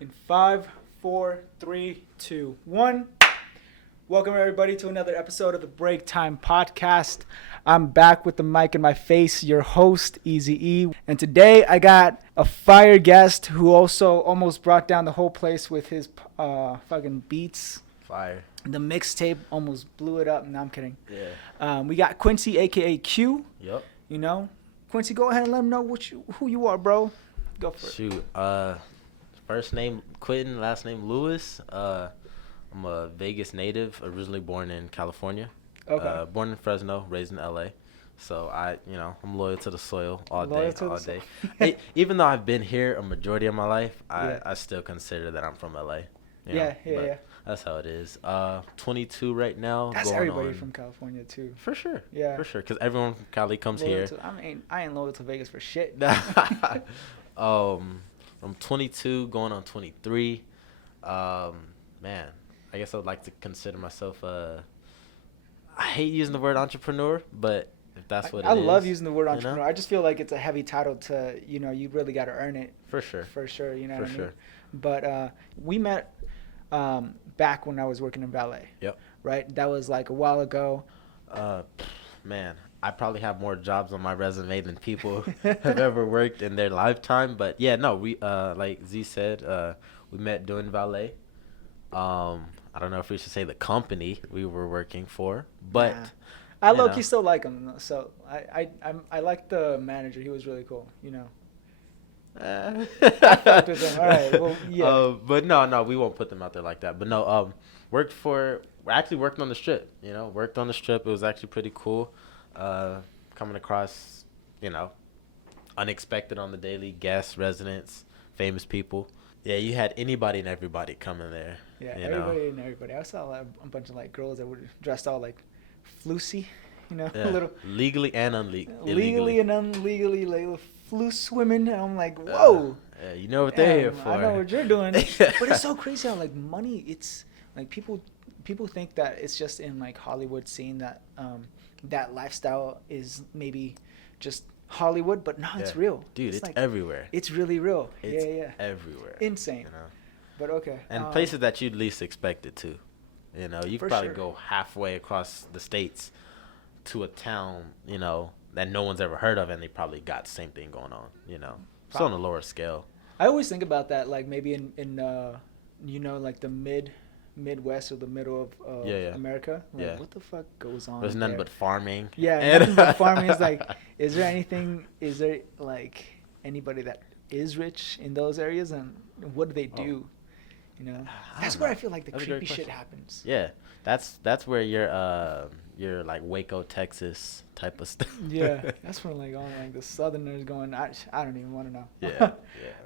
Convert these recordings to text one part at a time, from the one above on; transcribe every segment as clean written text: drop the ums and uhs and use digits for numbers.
In 5, 4, 3, 2, 1. Welcome everybody to another episode of the BreakTime podcast. I'm back with the mic in my face, your host, Easy E. And today I got a fire guest who also almost brought down the whole place with his fucking beats. Fire. The mixtape almost blew it up. No, I'm kidding. Yeah. We got Quincy, aka Q. Yep. You know, Quincy, go ahead and let them know who you are, bro. Go for it. Shoot. First name Quentin, last name Lewis. I'm a Vegas native, originally born in California. Okay. Born in Fresno, raised in LA. So I'm loyal to the soil all day. Even though I've been here a majority of my life, I still consider that I'm from LA. Yeah. That's how it is. 22 right now. That's everybody from California too. For sure. Yeah. For sure. Because everyone from Cali comes here. I ain't loyal to Vegas for shit. I'm 22, going on 23. Man, I guess I would like to consider myself I hate using the word entrepreneur, but if that's what it is. I love using the word entrepreneur. You know? I just feel like it's a heavy title to, you really got to earn it. For sure. For sure, you know what I mean? For sure. But we met back when I was working in Valet. Yep. Right? That was like a while ago. Man, I probably have more jobs on my resume than people have ever worked in their lifetime. But yeah, no, we like Z said, we met doing Valet. I don't know if we should say the company we were working for, but I low-key still like him. So I like the manager. He was really cool. I fucked with him. All right. Well, yeah. But no, we won't put them out there like that. But no, we actually worked on the strip. Worked on the strip. It was actually pretty cool. Coming across, unexpected on the daily guests, residents, famous people. Yeah, you had anybody and everybody coming there. Yeah, everybody and everybody. I saw a bunch of girls that were dressed all floosy, Yeah. a little legally and illegally. Legally and unlegally, floose women. And I'm like, whoa. Yeah, you know what they're here for. I know what you're doing. But it's so crazy how money. It's people think that it's just in Hollywood, seeing that that lifestyle is maybe just Hollywood, but no, it's real. Dude, it's everywhere. It's really real. It's everywhere. Insane. But okay. And places that you'd least expect it to. You could probably go halfway across the states to a town, that no one's ever heard of, and they probably got the same thing going on, Still on a lower scale. I always think about that, maybe in the Midwest or the middle of America. What the fuck goes on? There's nothing but farming. Yeah, nothing but farming. Is there anybody that is rich in those areas, and what do they do? That's where I feel like the creepy shit happens. Yeah, that's where your Waco, Texas type of stuff. Yeah, that's where the Southerners going. I don't even want to know. Yeah.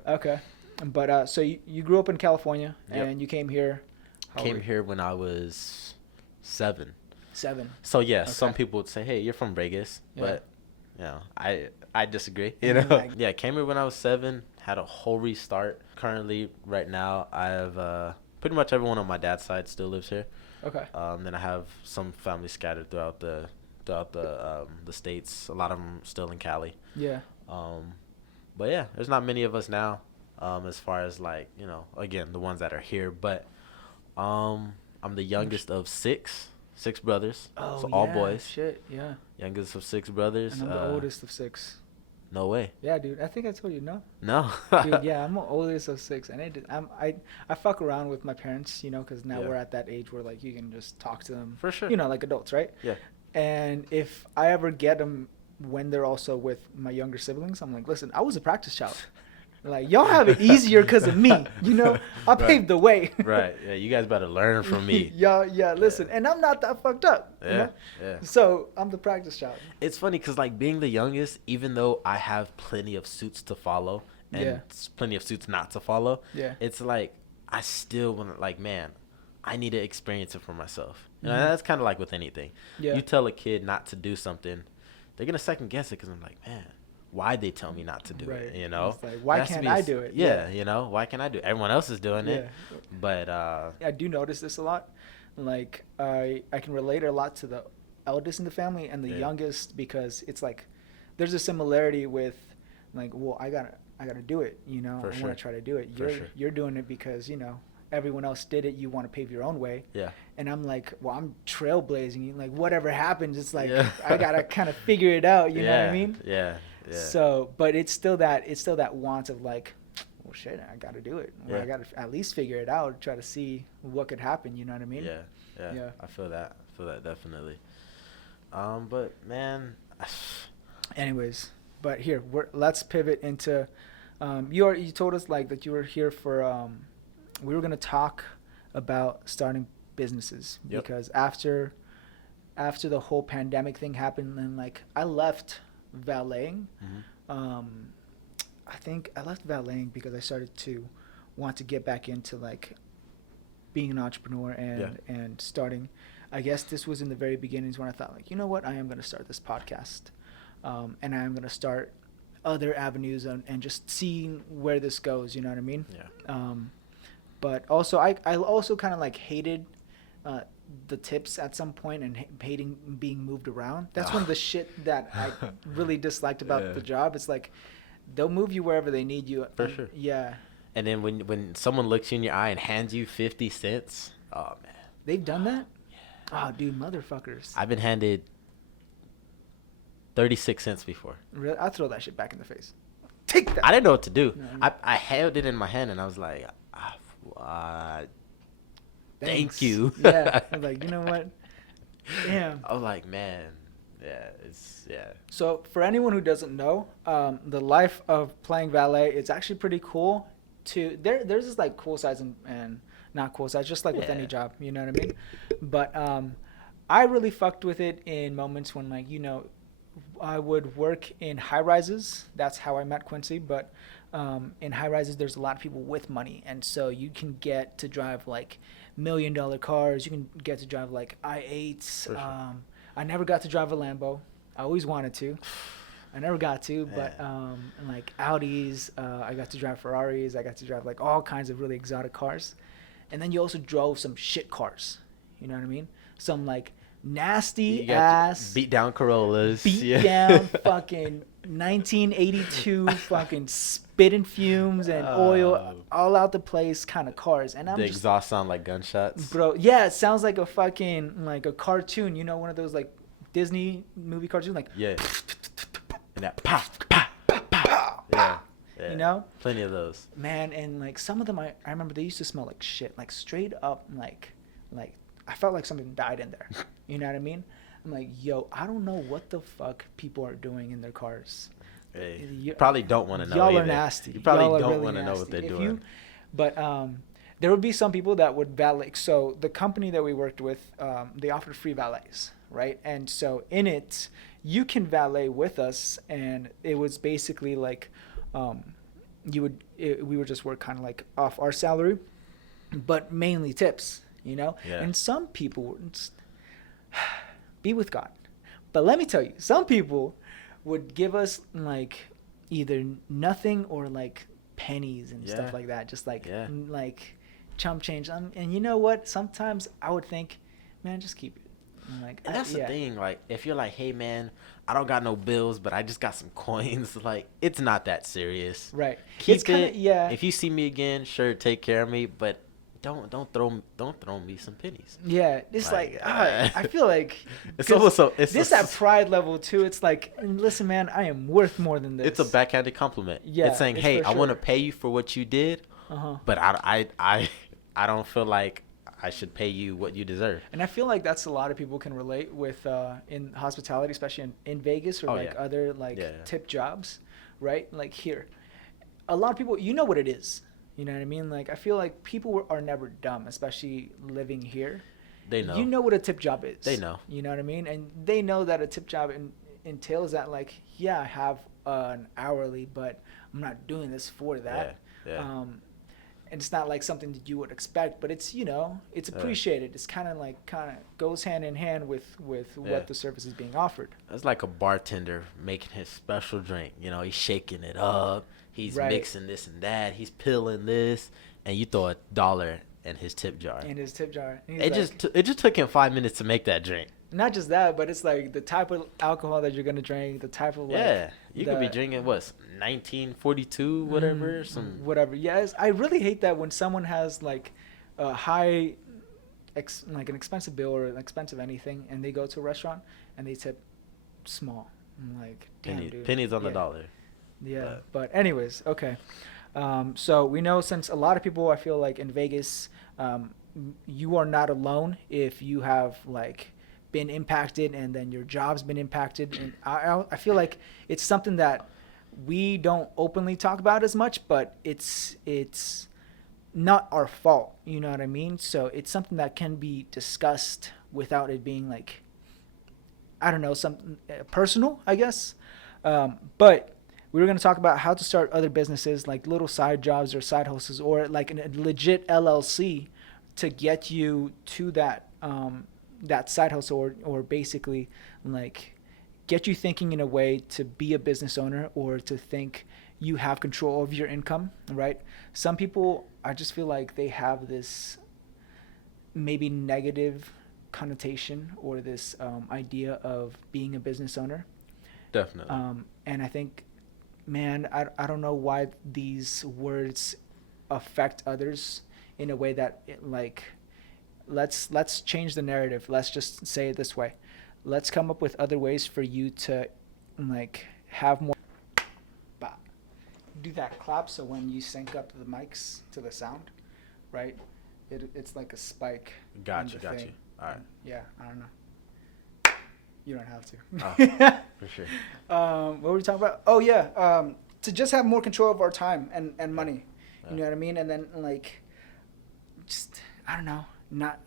Okay, but so you grew up in California and you came here. Came here when I was 7. 7. So some people would say, "Hey, you're from Vegas," but I disagree. Came here when I was 7. Had a whole restart. Currently, right now, I have pretty much everyone on my dad's side still lives here. Okay. Then I have some family scattered throughout the states. A lot of them still in Cali. Yeah. But yeah, there's not many of us now. As far as again, the ones that are here, but I'm the youngest of 6 brothers. Oh, so all boys. Shit, yeah. Youngest of 6 brothers. And I'm the oldest of 6. No way. Yeah, dude. I think I told you, no? No. Dude, yeah, I'm the oldest of 6. And I fuck around with my parents, because now we're at that age where, you can just talk to them. For sure. Like adults, right? Yeah. And if I ever get them when they're also with my younger siblings, I'm like, listen, I was a practice child. Y'all have it easier because of me. I paved the way. Right. Yeah, you guys better learn from me. Listen. And I'm not that fucked up. Yeah. So I'm the practice child. It's funny because, being the youngest, even though I have plenty of suits to follow and plenty of suits not to follow, it's I still want to, man, I need to experience it for myself. That's kind of like with anything. Yeah. You tell a kid not to do something, they're going to second guess it because I'm like, man, why'd they tell me not to do it? It's why can't I do it? Yeah, why can't I do it? Everyone else is doing it. But I do notice this a lot. I can relate a lot to the eldest in the family and the youngest, because it's there's a similarity with well, I gotta do it. You know, I want to try to do it. You're doing it because, you know, everyone else did it. You want to pave your own way. Yeah. And I'm like, well, I'm trailblazing. Like, whatever happens, it's like I gotta kind of figure it out. You know what I mean? Yeah. Yeah. So, but it's still that want of like, well, shit, I gotta do it. Well, I gotta at least figure it out. Try to see what could happen. You know what I mean? Yeah. I feel that. Definitely. But man. Anyways, but here let's pivot into. You told us like that you were here for. We were gonna talk about starting businesses because after the whole pandemic thing happened, and like I left valeting. I think I left valeting because I started to want to get back into like being an entrepreneur and starting. I guess this was in the very beginnings when I thought like, you know what, I am going to start this podcast, and I am going to start other avenues and just seeing where this goes. You know what I mean? Yeah. But also I also kind of like hated the tips at some point and hating being moved around. That's one of the shit that I really disliked about the job. It's like they'll move you wherever they need you. For sure. Yeah. And then when someone looks you in your eye and hands you 50 cents, oh man. They've done that? Yeah. Oh, dude, motherfuckers. I've been handed 36 cents before. Really? I'll throw that shit back in the face. Take that. I didn't know what to do. No. I held it in my hand and I was like, thank you. Yeah. I was like, you know what? Damn. I was like, man. Yeah. So for anyone who doesn't know, the life of playing valet is actually pretty cool. There's this like cool sides and not cool sides, just like with any job, you know what I mean? But I really fucked with it in moments when like, you know, I would work in high rises. That's how I met Quincy. But in high rises, there's a lot of people with money, and so you can get to drive like $1 million cars. You can get to drive like i8s. Sure. I never got to drive a Lambo. I always wanted to. I never got to, but and like Audis, I got to drive Ferraris. I got to drive like all kinds of really exotic cars. And then you also drove some shit cars. You know what I mean? Some like nasty ass beat down Corollas. Beat down fucking 1982 fucking spit and fumes and oil all out the place kind of cars. And I'm the exhaust sound like gunshots. Bro, yeah, it sounds like a fucking like a cartoon, you know, one of those like Disney movie cartoons, like and that pop, pop, pop, pop. Yeah. You know? Plenty of those. Man, and like some of them I remember they used to smell like shit, like straight up like I felt like something died in there. You know what I mean? I'm like, yo, I don't know what the fuck people are doing in their cars. Hey, you probably don't want to know. Y'all are nasty. You probably don't really want to know what they're doing. But there would be some people that would valet. So the company that we worked with, they offered free valets, right? And so in it, you can valet with us, and it was basically like we would just work kind of like off our salary, but mainly tips. You know, and some people be with God, but let me tell you, some people would give us like either nothing or like pennies and stuff like that, just like chump change. And you know what? Sometimes I would think, man, just keep it. And that's the thing. Like, if you're like, hey, man, I don't got no bills, but I just got some coins. Like, it's not that serious. Right. Keep it. If you see me again, sure, take care of me, but don't throw me some pennies. Yeah, it's like I feel like it's also that pride level too. It's like, listen, man, I am worth more than this. It's a backhanded compliment. Yeah, it's saying, hey, I want to pay you for what you did, but I don't feel like I should pay you what you deserve. And I feel like that's a lot of people can relate with in hospitality, especially in Vegas or other tip jobs, right? Like here, a lot of people, you know what it is. You know what I mean? Like, I feel like people are never dumb, especially living here. They know. You know what a tip job is. They know. You know what I mean? And they know that a tip job entails that, like, yeah, I have an hourly, but I'm not doing this for that. Yeah. And it's not like something that you would expect, but it's, you know, it's appreciated. It's kind of goes hand in hand with what the service is being offered. It's like a bartender making his special drink. You know, he's shaking it up. He's mixing this and that. He's peeling this, and you throw $1 in his tip jar. It just took him 5 minutes to make that drink. Not just that, but it's like the type of alcohol that you're gonna drink, the type of you could be drinking 1942 whatever whatever. Yes, I really hate that when someone has like a high, like an expensive bill or an expensive anything, and they go to a restaurant and they tip small. I'm like, damn, dude. Pennies on the dollar. Yeah, but anyways, okay. So we know, since a lot of people, I feel like in Vegas, you are not alone if you have like been impacted and then your job's been impacted, and I feel like it's something that we don't openly talk about as much, but it's not our fault, you know what I mean? So it's something that can be discussed without it being like, I don't know, something personal, I guess. But we were going to talk about how to start other businesses, like little side jobs or side hustles, or like a legit LLC to get you to that that side hustle, or basically like get you thinking in a way to be a business owner, or to think you have control of your income, right? Some people, I just feel like they have this maybe negative connotation, or this idea of being a business owner. Definitely. And I think, man, I don't know why these words affect others in a way that let's change the narrative. Let's just say it this way. Let's come up with other ways for you to like have more. Do that clap so when you sync up the mics to the sound, right? It's like a spike. Got you. All right. Yeah, I don't know. You don't have to. For sure. What were we talking about? Oh yeah, to just have more control of our time and money. You know what I mean? And then like, just I don't know. Not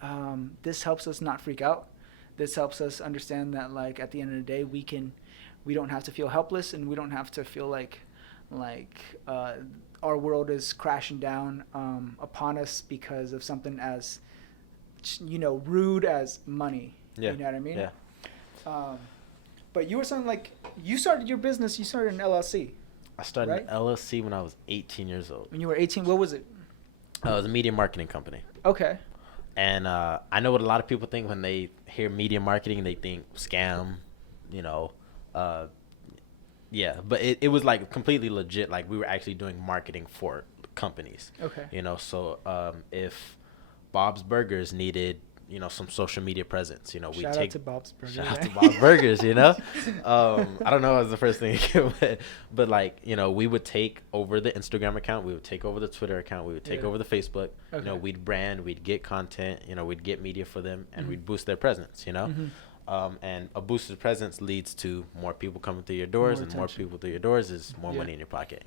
this helps us not freak out. This helps us understand that like at the end of the day we don't have to feel helpless, and we don't have to feel like our world is crashing down upon us because of something as rude as money. Yeah. You know what I mean? Yeah. But you were saying like you started your business. You started an LLC. I started an LLC when I was 18 years old. When you were 18, what was it? It was a media marketing company. Okay. And I know what a lot of people think when they hear media marketing. They think scam, yeah, but it was like completely legit. Like we were actually doing marketing for companies. Okay. So if Bob's Burgers needed, some social media presence, we Shout take out to Bob's Burgers. Shout out to Bob's Burgers, I don't know, was the first thing, but like, we would take over the Instagram account, we would take over the Twitter account, we would take over the Facebook. Okay. We'd brand, we'd get content, we'd get media for them, and we'd boost their presence, and a boosted presence leads to more people coming through your doors, and more people through your doors is more money in your pocket,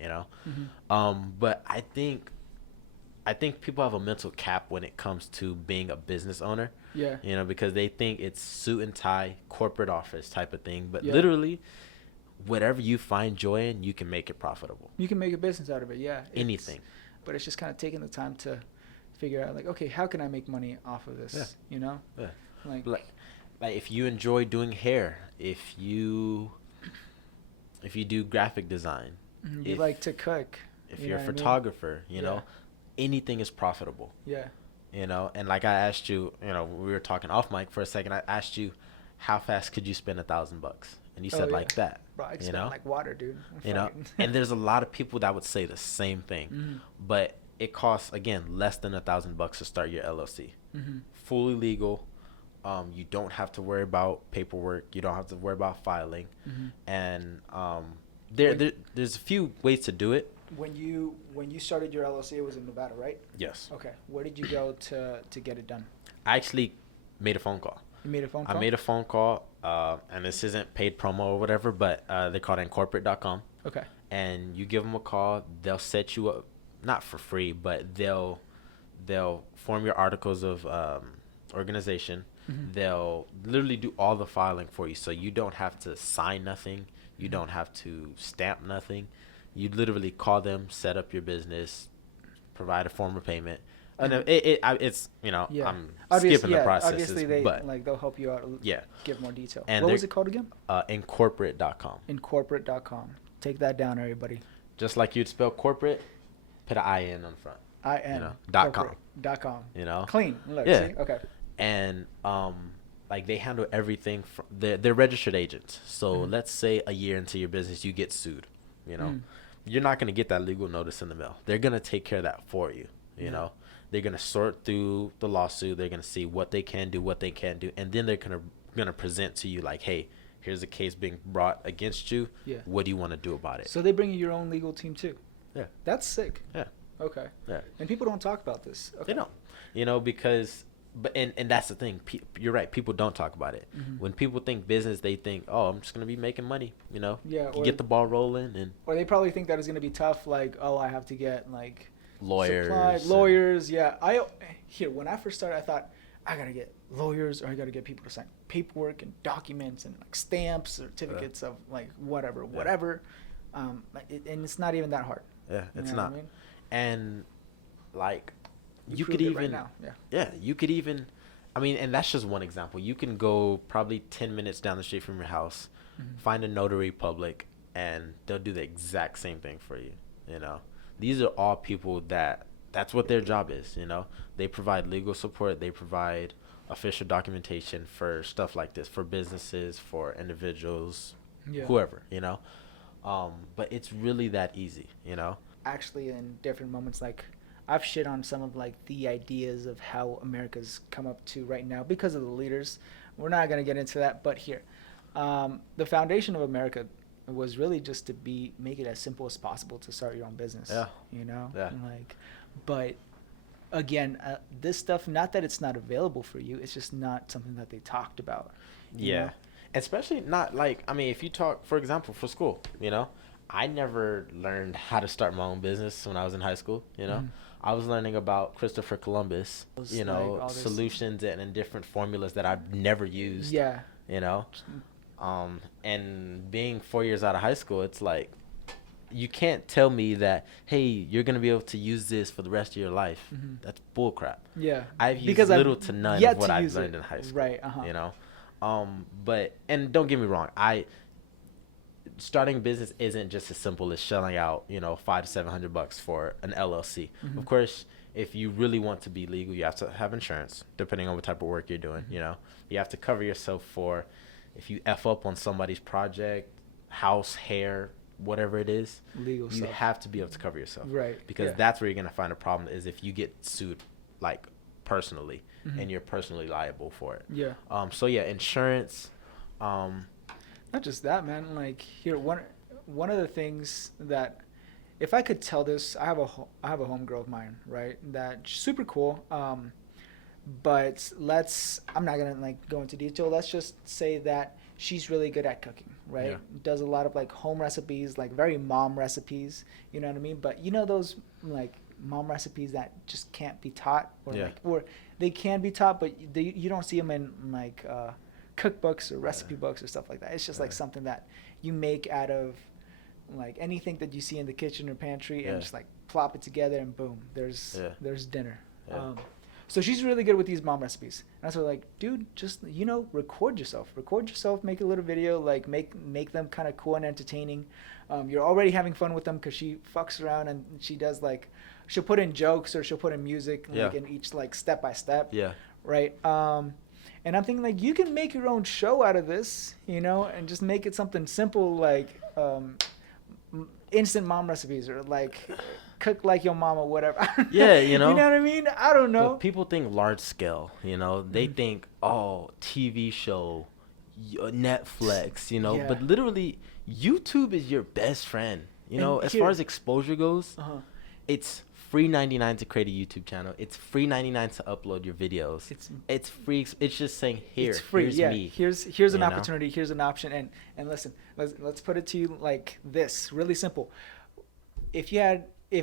But I think people have a mental cap when it comes to being a business owner. Yeah. Because they think it's suit and tie, corporate office type of thing. But literally, whatever you find joy in, you can make it profitable. You can make a business out of it, yeah. Anything. But it's just kind of taking the time to figure out, like, okay, how can I make money off of this? Yeah. Like if you enjoy doing hair, if you do graphic design, you like to cook, if you're a photographer, anything is profitable. Yeah. And like I asked you, we were talking off mic for a second. I asked you, how fast could you spend $1,000? And you said like that. Bro, I spend like water, dude. And there's a lot of people that would say the same thing, but it costs again less than $1,000 to start your LLC. Fully legal. You don't have to worry about paperwork. You don't have to worry about filing. And there's a few ways to do it. When you started your LLC, it was in Nevada, right? Yes. Okay. Where did you go to get it done? I actually made a phone call. You made a phone call? I made a phone call, and this isn't paid promo or whatever, but they call it incorporate.com. Okay. And you give them a call. They'll set you up, not for free, but they'll form your articles of organization. They'll literally do all the filing for you, so you don't have to sign nothing. You don't have to stamp nothing. You literally call them, set up your business, provide a form of payment. It's I'm skipping the process. Obviously, they'll help you out. Give more detail. And what was it called again? Incorporate.com. Incorporate.com. Take that down, everybody. Just like you'd spell corporate, put an I-N on front. I-N. .com. .com. You know, clean. Look, yeah. see? Okay. And like they handle everything from they're registered agents. So let's say a year into your business you get sued, you know. You're not going to get that legal notice in the mail. They're going to take care of that for you, you know. They're going to sort through the lawsuit. They're going to see what they can do, what they can't do, and then they're going to present to you like, "Hey, here's a case being brought against you. Yeah. What do you want to do about it?" So they bring you your own legal team too. Yeah. That's sick. Yeah. Okay. Yeah. And people don't talk about this. Okay. They don't. You know, because but and that's the thing. You're right. People don't talk about it. When people think business, they think, "Oh, I'm just gonna be making money." You know. Yeah. You get the ball rolling, and or they probably think that it's gonna be tough. Like, oh, I have to get like lawyers. Yeah. When I first started, I thought I gotta get lawyers, or I gotta get people to sign paperwork and documents and like stamps, certificates of like whatever. And it's not even that hard. Yeah, it's not. I mean? And like. You could even, right now. You could even, I mean, and that's just one example. You can go probably 10 minutes down the street from your house, find a notary public, and they'll do the exact same thing for you. You know, these are all people that's what their job is. You know, they provide legal support. They provide official documentation for stuff like this, for businesses, for individuals, whoever. You know, but it's really that easy. You know, actually, in different moments, like. I've shit on some of like the ideas of how America's come up to right now because of the leaders. We're not going to get into that, but here, the foundation of America was really just to make it as simple as possible to start your own business. Yeah. You know, like, but again, this stuff, not that it's not available for you, it's just not something that they talked about. You know? Especially not like, I mean, if you talk, for example, for school, you know, I never learned how to start my own business when I was in high school, you know. I was learning about Christopher Columbus, you know, like solutions and different formulas that I've never used. Yeah. You know, and being 4 years out of high school, it's like, you can't tell me that, hey, you're going to be able to use this for the rest of your life. That's bullcrap. Yeah. I've used little to none of what I've learned in high school. Right. You know, but, and don't get me wrong, starting a business isn't just as simple as shelling out, you know, $500 to $700 for an LLC. Of course, if you really want to be legal, you have to have insurance, depending on what type of work you're doing. You know, you have to cover yourself for if you F up on somebody's project, house, hair, whatever it is. Legal you stuff. Have to be able to cover yourself. Right. Because that's where you're going to find a problem is if you get sued, like, personally, and you're personally liable for it. Yeah. So, yeah, insurance. Not just that, man. Like here, one of the things that, if I could tell this, I have a homegirl of mine, right? That's super cool. But I'm not gonna like go into detail. Let's just say that she's really good at cooking, right? Yeah. Does a lot of like home recipes, like very mom recipes. You know what I mean? But you know those like mom recipes that just can't be taught, or they can be taught, but you don't see them in like. Cookbooks or recipe books or stuff like that. It's just like something that you make out of like anything that you see in the kitchen or pantry and just like plop it together and boom, there's dinner. So she's really good with these mom recipes. And I was like, dude, just, you know, record yourself, make a little video, like make them kind of cool and entertaining. You're already having fun with them because she fucks around and she does like, she'll put in jokes or she'll put in music like in each like step by step. Yeah. Right. And I'm thinking, like, you can make your own show out of this, you know, and just make it something simple like instant mom recipes or, like, cook like your mama, whatever. Yeah, you know. You know what I mean? I don't know. But people think large scale, you know. They think, oh, TV show, Netflix, you know. Yeah. But literally, YouTube is your best friend. You know, as far as exposure goes, it's free $99 to create a YouTube channel. It's free $99 to upload your videos. It's free. It's just saying here. It's free. Here's me. Here's an opportunity. Here's an option. And listen, let's put it to you like this. Really simple. If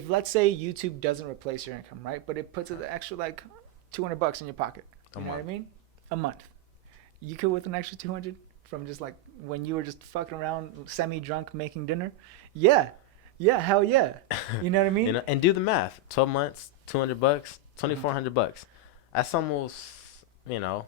let's say YouTube doesn't replace your income, right? But it puts an extra like $200 in your pocket. You know what I mean? A month. You could with an extra 200 from just like when you were just fucking around, semi-drunk, making dinner. Yeah. Yeah, hell yeah. You know what I mean? You know, and do the math. 12 months, $200, $2,400. That's almost, you know,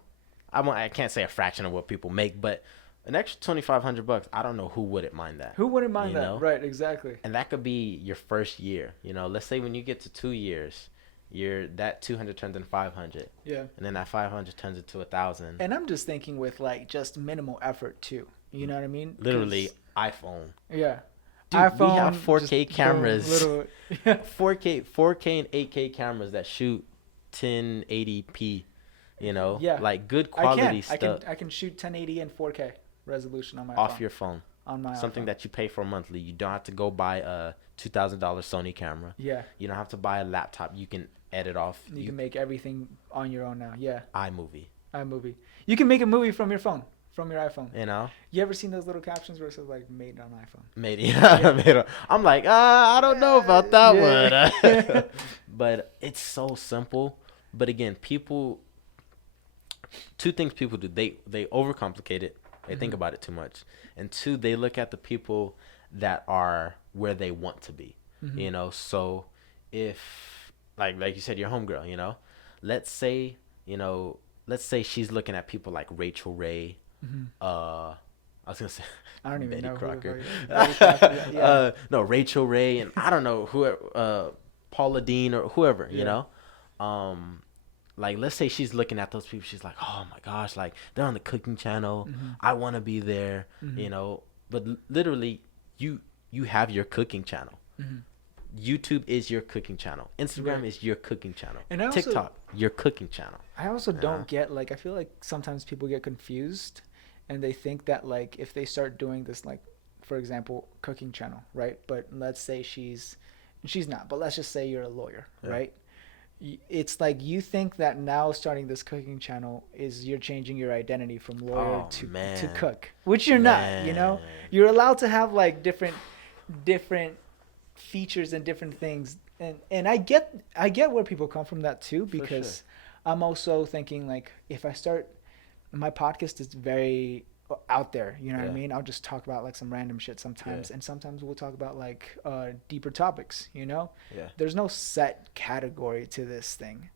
I can't say a fraction of what people make, but an extra $2,500. I don't know who wouldn't mind that. Who wouldn't mind that? Know? Right, exactly. And that could be your first year. You know, let's say when you get to 2 years, that 200 turns into 500. Yeah. And then that 500 turns into 1,000. And I'm just thinking with like just minimal effort too. You know what I mean? Literally iPhone. Yeah. Dude, iPhone, we have 4K cameras. Little, 4K and 8K cameras that shoot 1080p. You know, like good quality stuff. I can shoot 1080 and 4K resolution on my off phone. your phone. On my something iPhone. That you pay for monthly. You don't have to go buy a $2,000 Sony camera. Yeah. You don't have to buy a laptop. You can edit off. You can make everything on your own now. Yeah. iMovie. You can make a movie from your phone, from your iPhone. You know. You ever seen those little captions where it says like "made on iPhone"? Made on. I'm like, I don't know about that one. But it's so simple. But again, two things people do. They overcomplicate it. They think about it too much. And two, they look at the people that are where they want to be. You know, so if like you said, your homegirl, you know, let's say she's looking at people like Rachel Ray, I was gonna say I don't even Betty know Crocker. Yeah. No, Rachel Ray, and I don't know whoever, Paula Dean or whoever, you know. Like, let's say she's looking at those people. She's like, oh, my gosh, like, they're on the cooking channel. I want to be there, you know. But literally, you have your cooking channel. YouTube is your cooking channel. Instagram is your cooking channel. And TikTok, your cooking channel. I also don't get, like, I feel like sometimes people get confused. And they think that, like, if they start doing this, like, for example, cooking channel, right? But let's say she's not. But let's just say you're a lawyer, right? It's like you think that now starting this cooking channel is you're changing your identity from lawyer to cook, which you're not. You know, you're allowed to have like different features and different things, and I get where people come from that too, because I'm also thinking like if I start my podcast is very out there, you know what I mean? I'll just talk about like some random shit sometimes, and sometimes we'll talk about like deeper topics, you know? There's no set category to this thing.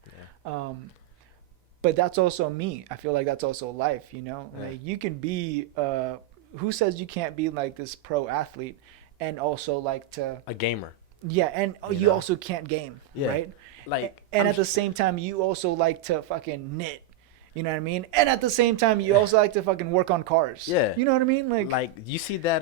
But that's also me. I feel like that's also life, you know? Like you can be who says you can't be like this pro athlete and also like to a gamer. Yeah, and you also can't game, right? Like and at the same time you also like to fucking knit. You know what I mean? And at the same time, you also like to fucking work on cars. Yeah. You know what I mean? Like you see that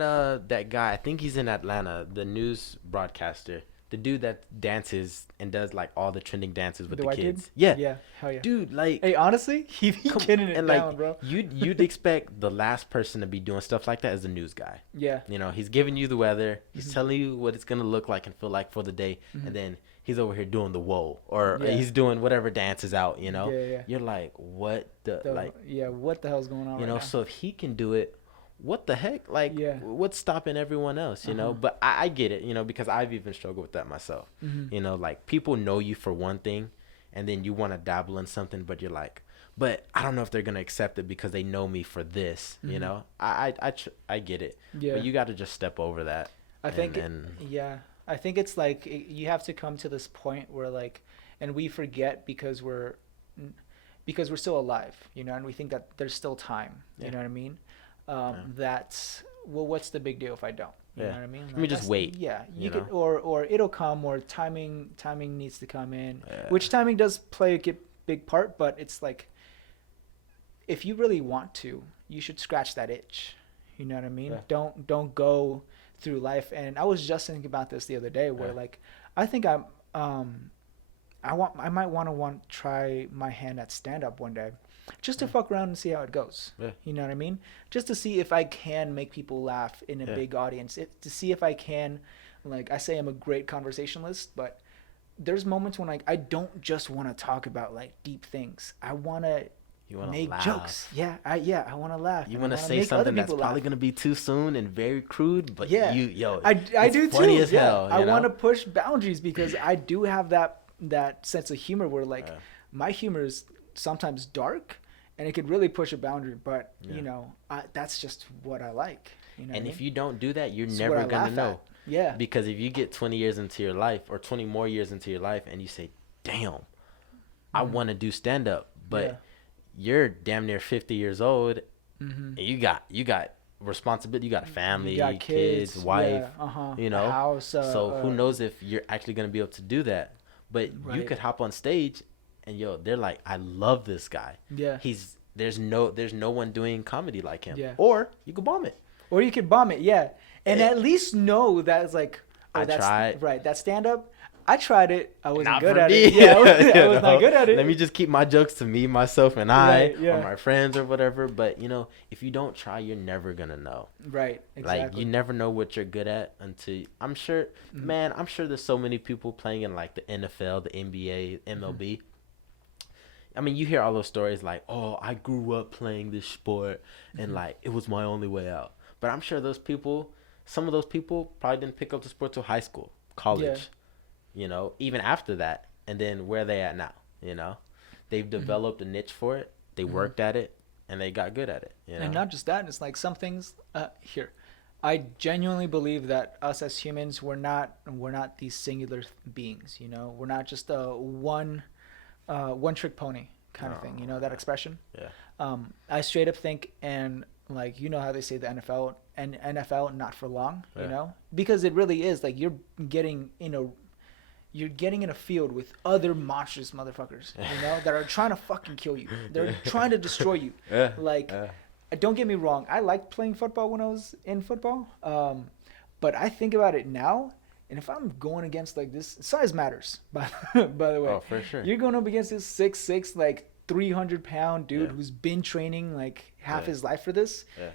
guy, I think he's in Atlanta, the news broadcaster. The dude that dances and does like all the trending dances with the kids. Kid? Yeah. Yeah. Hell yeah. Dude, like hey, honestly, he getting it down, like, bro. You'd expect the last person to be doing stuff like that as a news guy. Yeah. You know, he's giving you the weather, he's telling you what it's gonna look like and feel like for the day, and then he's over here doing the whoa, or he's doing whatever dance is out, you know? Yeah. You're like, what the like? Yeah, what the hell's going on? You know, now? So if he can do it, what the heck? Like, what's stopping everyone else? You know? But I get it, you know, because I've even struggled with that myself. You know, like people know you for one thing, and then you want to dabble in something, but you're like, but I don't know if they're gonna accept it because they know me for this. You know, I get it. Yeah. But you got to just step over that. I think. I think it's like you have to come to this point where like, and we forget because we're still alive, you know, and we think that there's still time, you know what I mean? That's, well, what's the big deal if I don't? You know what I mean? Like, let me just wait. Yeah, you could, or it'll come, or timing needs to come in, which timing does play a big part, but it's like, if you really want to, you should scratch that itch. You know what I mean? Don't go through life. And I was just thinking about this the other day where like I think I might want to try my hand at stand up one day just to fuck around and see how it goes. You know what I mean? Just to see if I can make people laugh in a big audience, to see if I can, like, I say I'm a great conversationalist, but there's moments when like I don't just want to talk about like deep things. I want to make laugh. Jokes. I want to laugh. You want to say something that's probably going to be too soon and very crude, but I do funny too. As hell, I want to push boundaries because I do have that sense of humor where like my humor is sometimes dark and it could really push a boundary, but you know, that's just what I like. You know, and if you don't do that, you're never going to know. Yeah. Because if you get 20 years into your life or 20 more years into your life and you say, damn, I want to do stand up, but you're damn near 50 years old and you got responsibility, you got a family, you got kids, wife, you know, house, so who knows if you're actually going to be able to do that. But you could hop on stage and they're like, I love this guy. Yeah. There's no one doing comedy like him. Yeah. Or you could bomb it. Or you could bomb it, yeah. And at least know that it's like, I tried. Right, that stand up, I tried it. I wasn't Not good for at me. it. Yeah, I was not good at it. Let me just keep my jokes to me, myself, and or my friends or whatever. But, if you don't try, you're never going to know. Right, exactly. Like, you never know what you're good at until, I'm sure there's so many people playing in, like, the NFL, the NBA, MLB. I mean, you hear all those stories like, oh, I grew up playing this sport and, like, it was my only way out. But I'm sure some of those people probably didn't pick up the sport till high school, college, even after that. And then where are they at now? They've developed a niche for it. They worked at it and they got good at it. And not just that, it's like some things I genuinely believe that us as humans, we're not these singular beings, we're not just a one trick pony kind of thing, that expression. Yeah. I straight up think, and like, how they say the NFL not for long, because it really is like you're getting in a field with other monstrous motherfuckers, that are trying to fucking kill you. They're trying to destroy you. Don't get me wrong, I liked playing football when I was in football, but I think about it now. And if I'm going against like this, size matters, by the way. Oh, for sure. You're going up against this 6'6", like 300-pound dude who's been training like half his life for this. Yeah.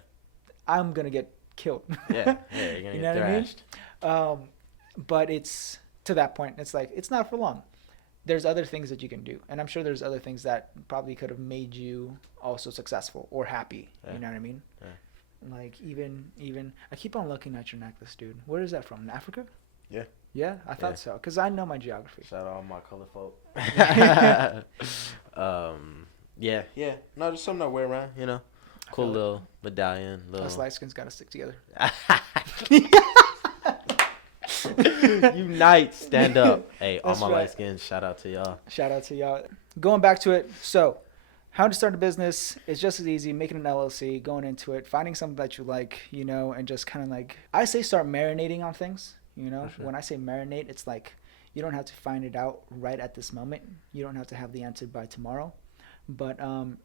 I'm going to get killed. Yeah, you're going to get thrashed. What I mean? But it's to that point. It's like, it's not for long. There's other things that you can do. And I'm sure there's other things that probably could have made you also successful or happy. Yeah. You know what I mean? Yeah. Like even, I keep on looking at your necklace, dude. Where is that from? In Africa? Yeah. Yeah, I thought so, because I know my geography. Shout out all my color folk. Yeah. No, there's something I wear around, Cool little medallion. Us light skins got to stick together. Unite, stand up. Hey, all That's my right. light skins, shout out to y'all. Shout out to y'all. Going back to it, so how to start a business is just as easy, making an LLC, going into it, finding something that you like, and just kind of like, I say start marinating on things. Sure. When I say marinate, it's like you don't have to find it out right at this moment. You don't have to have the answer by tomorrow. But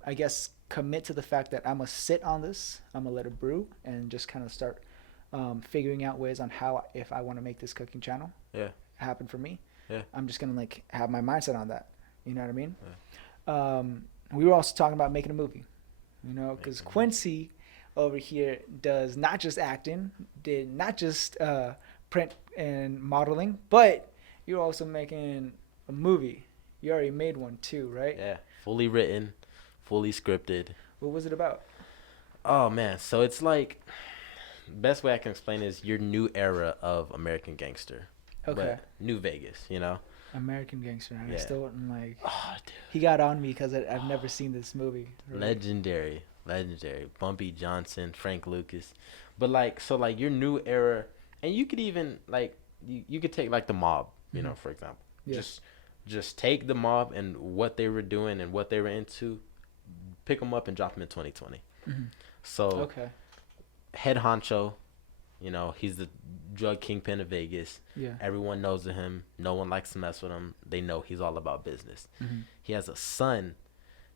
I guess commit to the fact that I'm going to sit on this. I'm going to let it brew and just kind of start figuring out ways on how, if I want to make this cooking channel happen for me. Yeah. I'm just going to like have my mindset on that. You know what I mean? Yeah. We were also talking about making a movie, because Quincy over here does not just acting, did not just print and modeling, but you're also making a movie. You already made one too, right? Yeah, fully written, fully scripted. What was it about? Oh man, so it's like, best way I can explain is your new era of American Gangster. Okay. But New Vegas, American Gangster. I Yeah. still am like, Oh, dude. he got on me because I've never seen this movie. Right? Legendary. Bumpy Johnson, Frank Lucas. But like your new era, and you could even like you could take like the Mob, for example. Yeah. Just take the Mob and what they were doing and what they were into, pick them up and drop them in 2020. Mm-hmm. So head honcho, he's the drug kingpin of Vegas. Yeah. Everyone knows of him. No one likes to mess with him. They know he's all about business. Mm-hmm. He has a son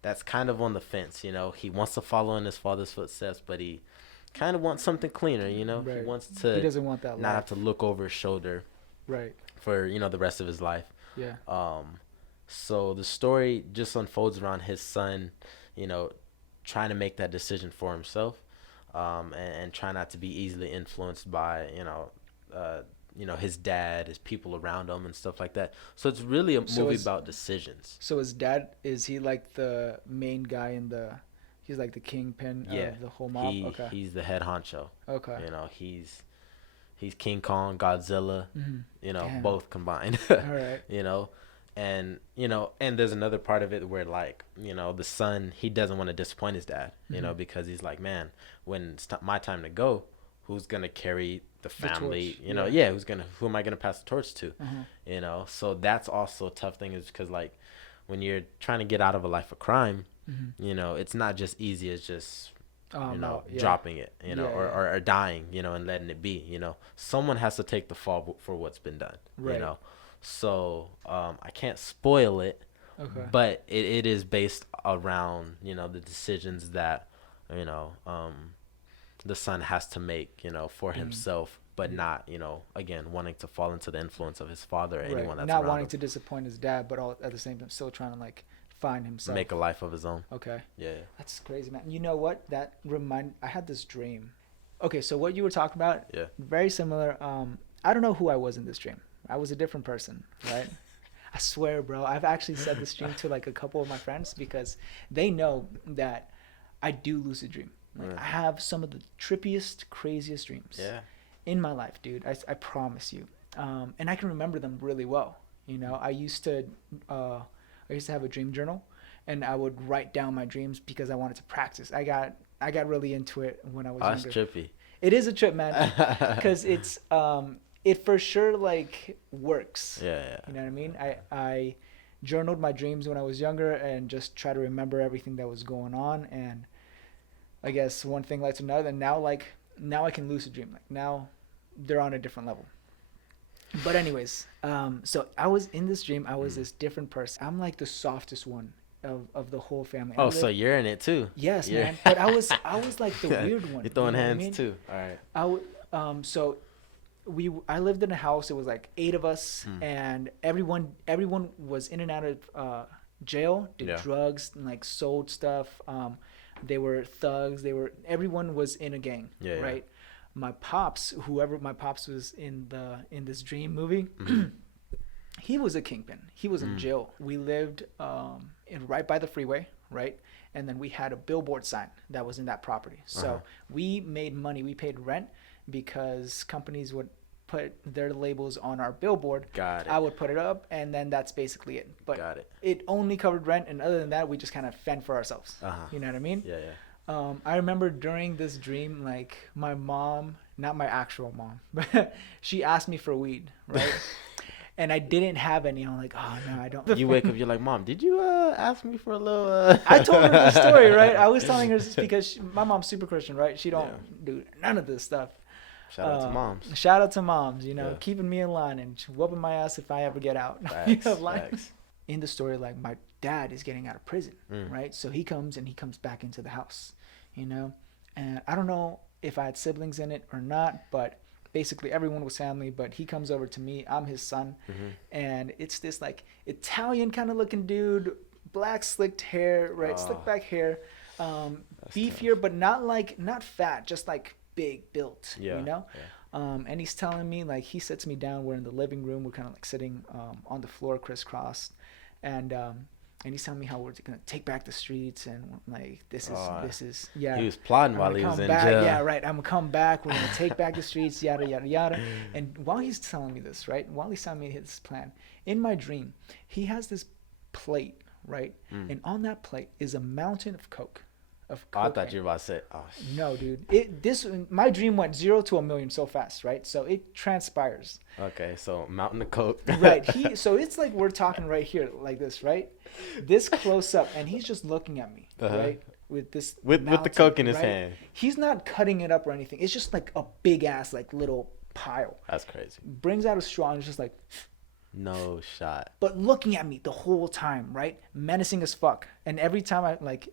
that's kind of on the fence. He wants to follow in his father's footsteps, but he kind of wants something cleaner. Right. He wants to. He doesn't want that. Not have to look over his shoulder. Right. For the rest of his life. Yeah. So the story just unfolds around his son, trying to make that decision for himself, and try not to be easily influenced by his dad, his people around him, and stuff like that. So it's really a movie about decisions. So his dad, is he like the main guy in the? He's like the kingpin of the whole mob. He's the head honcho. Okay. He's King Kong, Godzilla, Damn. both combined. All right. And there's another part of it where the son, he doesn't want to disappoint his dad, because he's like, man, when it's my time to go, who's gonna carry the family? Who am I gonna pass the torch to? Mm-hmm. So that's also a tough thing, is because like when you're trying to get out of a life of crime, it's not just easy as just dropping it, or dying, and letting it be. Someone has to take the fall for what's been done. Right. So I can't spoil it. Okay. But it is based around, the decisions that, you know, the son has to make, for himself, but Yeah. not, again, wanting to fall into the influence of his father or Right. anyone that's Not around wanting him. to disappoint his dad, but all at the same time still trying to like find himself. Make a life of his own. Okay. Yeah. That's crazy, man. You know what? I had this dream. Okay, so what you were talking about, Yeah. very similar. I don't know who I was in this dream. I was a different person, right? I swear, bro. I've actually said this dream to like a couple of my friends because they know that I do lucid dream. Like I have some of the trippiest, craziest dreams in my life, dude. I promise you. And I can remember them really well. I used to have a dream journal, and I would write down my dreams because I wanted to practice. I got really into it when I was younger. That's trippy. It is a trip, man, because it's it for sure like works. Yeah. You know what I mean? I journaled my dreams when I was younger and just try to remember everything that was going on, and I guess one thing led to another, and now I can lucid dream. Like now they're on a different level. But anyways, so I was in this dream. I was this different person. I'm like the softest one of the whole family. Oh, so you're in it too? Yes, man. But I was like the weird one. You're throwing hands what I mean? too. All right. So I lived in a house. It was like 8 of us, and everyone was in and out of jail, did drugs, and like sold stuff. They were thugs. Everyone was in a gang, right? My pops, whoever my pops was in this dream movie, he was a kingpin. He was in jail. We lived right by the freeway, right? And then we had a billboard sign that was in that property. So we made money. We paid rent because companies would put their labels on our billboard. Got it. I would put it up, and then that's basically it. But Got it. It only covered rent, and other than that, we just kind of fend for ourselves. You know what I mean? Yeah. I remember during this dream, like my mom, not my actual mom, but she asked me for weed, right? And I didn't have any. I'm like, oh no, I don't. You wake up, you're like, Mom, did you ask me for a little? I told her the story, right? I was telling her this because my mom's super Christian, right? She don't do none of this stuff. Shout out to moms. Shout out to moms, keeping me in line and whooping my ass if I ever get out. Facts. In the story, like my dad is getting out of prison, right? So he comes back into the house, and I don't know if I had siblings in it or not, but basically everyone was family. But he comes over to me. I'm his son, and it's this like Italian kind of looking dude, black slicked hair, right? Slick back hair, beefier, but not fat, just like big built, and he's telling me, like, he sits me down. We're in the living room. We're kind of like sitting on the floor crisscrossed, and he's telling me how we're gonna take back the streets, and like this is He was plotting while he was in jail. Yeah, right. I'm gonna come back. We're gonna take back the streets. Yada yada yada. And while he's telling me this, right, while he's telling me his plan, in my dream, he has this plate, right, and on that plate is a mountain of coke. I thought you were about to say, no, dude. My dream went 0 to 1,000,000 so fast, right? So it transpires. Okay, so mountain of coke. Right. So it's like we're talking right here, like this, right? This close up, and he's just looking at me, right? With this with the coke in his hand. He's not cutting it up or anything. It's just like a big ass like little pile. That's crazy. Brings out a straw and it's just like. No shot. But looking at me the whole time, right? Menacing as fuck. And every time I like.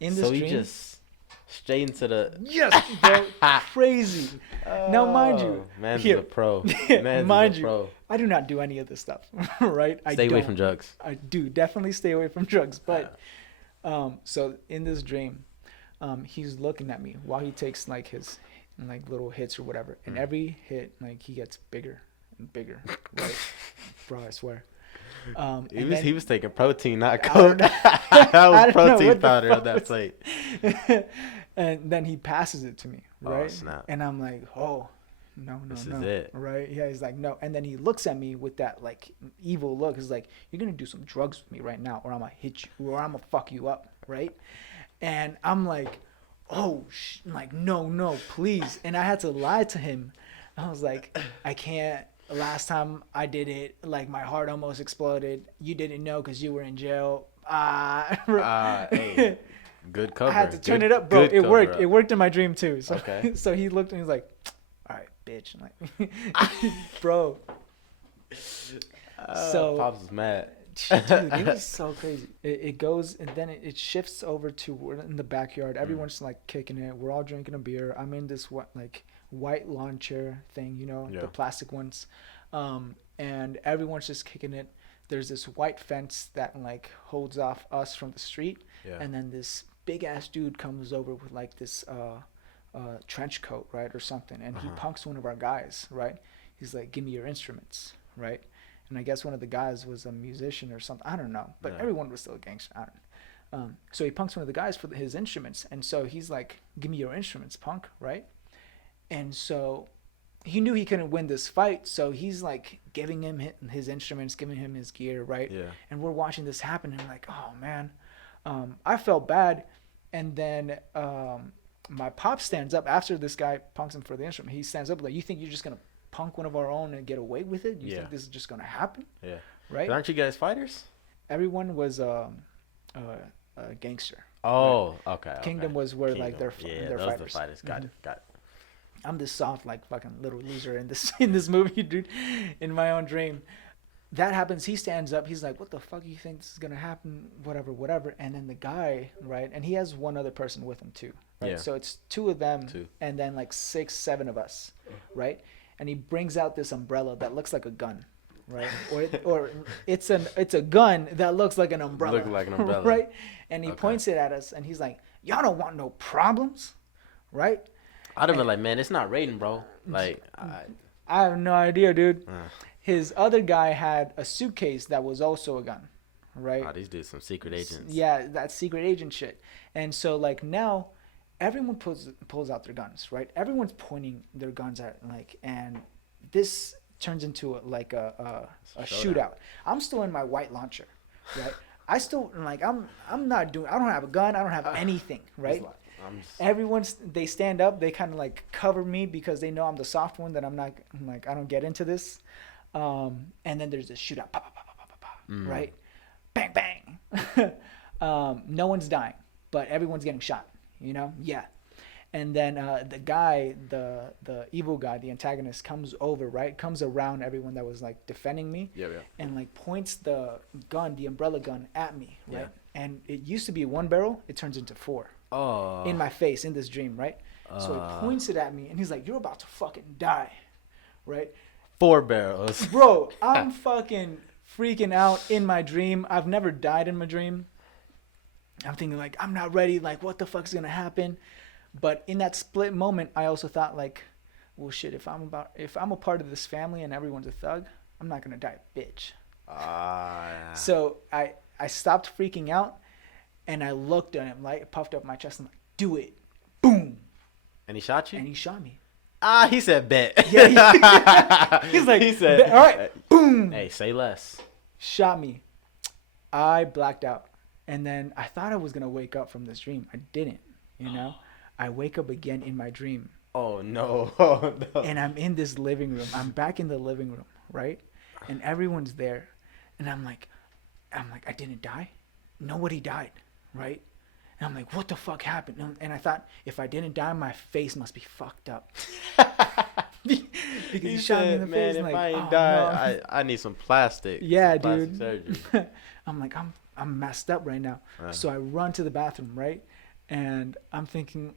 In this dream, he just straight into the bro, crazy. Now, mind you, man's a pro. Man's a pro. I do not do any of this stuff, right? Stay away from drugs. I do definitely stay away from drugs, but so in this dream, he's looking at me while he takes like his like little hits or whatever, and every hit like he gets bigger and bigger, right? Bro, I swear. He was taking protein, not coke. That was protein powder on that plate. And then he passes it to me, right? Oh, snap. And I'm like, oh, no. This is it. Right? Yeah, he's like, no. And then he looks at me with that like evil look. He's like, you're going to do some drugs with me right now, or I'm going to hit you, or I'm going to fuck you up, right? And I'm like, oh, like, no, please. And I had to lie to him. I was like, I can't. Last time I did it, like my heart almost exploded. You didn't know because you were in jail. Hey, good cover. I had to turn it up, bro. It worked. It worked in my dream too. So, so he looked and he's like, "All right, bitch." I'm like, bro. So Pops is mad. dude, it was so crazy. It goes and then it shifts over to we're in the backyard. Everyone's like kicking it. We're all drinking a beer. I'm in this white lawn chair thing, the plastic ones, and everyone's just kicking it. There's this white fence that like holds off us from the street, and then this big ass dude comes over with like this trench coat, right, or something, and he punks one of our guys, right. He's like, "Give me your instruments," right. And I guess one of the guys was a musician or something. I don't know. But everyone was still a gangster. I don't know. So he punks one of the guys for his instruments. And so he's like, "Give me your instruments, punk," right? And so he knew he couldn't win this fight. So he's like giving him his instruments, giving him his gear, right? Yeah. And we're watching this happen. And I'm like, oh, man. I felt bad. And then my pop stands up after this guy punks him for the instrument. He stands up like, "You think you're just going to punk one of our own and get away with it? You think this is just gonna happen?" Yeah. Right? But aren't you guys fighters? Everyone was a gangster. Oh, right? Okay. Kingdom was where like they're those fighters. The fighters. Got it. I'm this soft like fucking little loser in this movie, dude. In my own dream, that happens. He stands up. He's like, "What the fuck? You think this is gonna happen? Whatever." And then the guy, right? And he has one other person with him too. Right? Yeah. So it's two of them, and then like 6, 7 of us, right? And he brings out this umbrella that looks like a gun, right? Or it's a gun that looks like an umbrella. Looks like an umbrella, right? And he points it at us, and he's like, "Y'all don't want no problems, right?" I'd have been like, "Man, it's not raining, bro." Like, I have no idea, dude. His other guy had a suitcase that was also a gun, right? Oh, these dudes some secret agents. Yeah, that secret agent shit. And so like now, everyone pulls out their guns, right? Everyone's pointing their guns at like, and this turns into a shootout. I'm still in my white launcher, right? I still like I'm not doing. I don't have a gun. I don't have anything, right? They stand up. They kind of like cover me because they know I'm the soft one. That I'm like I don't get into this. And then there's a shootout, right? Bang bang. No one's dying, but everyone's getting shot. Yeah. And then the guy, the evil guy, the antagonist comes over, right? Comes around everyone that was like defending me, and like points the gun, the umbrella gun, at me, right? Yeah. And it used to be 1 barrel, it turns into 4. Oh. In my face in this dream, right? So he points it at me, and he's like, "You're about to fucking die," right? 4 barrels, bro. I'm fucking freaking out in my dream. I've never died in my dream. I'm thinking like, I'm not ready. Like, what the fuck's gonna happen? But in that split moment, I also thought like, well, shit. If I'm a part of this family and everyone's a thug, I'm not gonna die, bitch. Yeah. So I stopped freaking out, and I looked at him, like puffed up my chest. I'm like, "Do it, boom!" And he shot you. And he shot me. He said, "Bet." Yeah. He's like, he said, "All right, boom." Hey, say less. Shot me. I blacked out. And then I thought I was going to wake up from this dream. I didn't, I wake up again in my dream. Oh, no. Oh, no. And I'm in this living room. I'm back in the living room, right? And everyone's there. And I'm like, I didn't die. Nobody died, right? And I'm like, what the fuck happened? And I thought, if I didn't die, my face must be fucked up. Because he shot me in the face. Man, if I ain't died, I need some plastic. Yeah, some plastic dude. Surgery. I'm like, I'm messed up right now. So I run to the bathroom, right? And I'm thinking,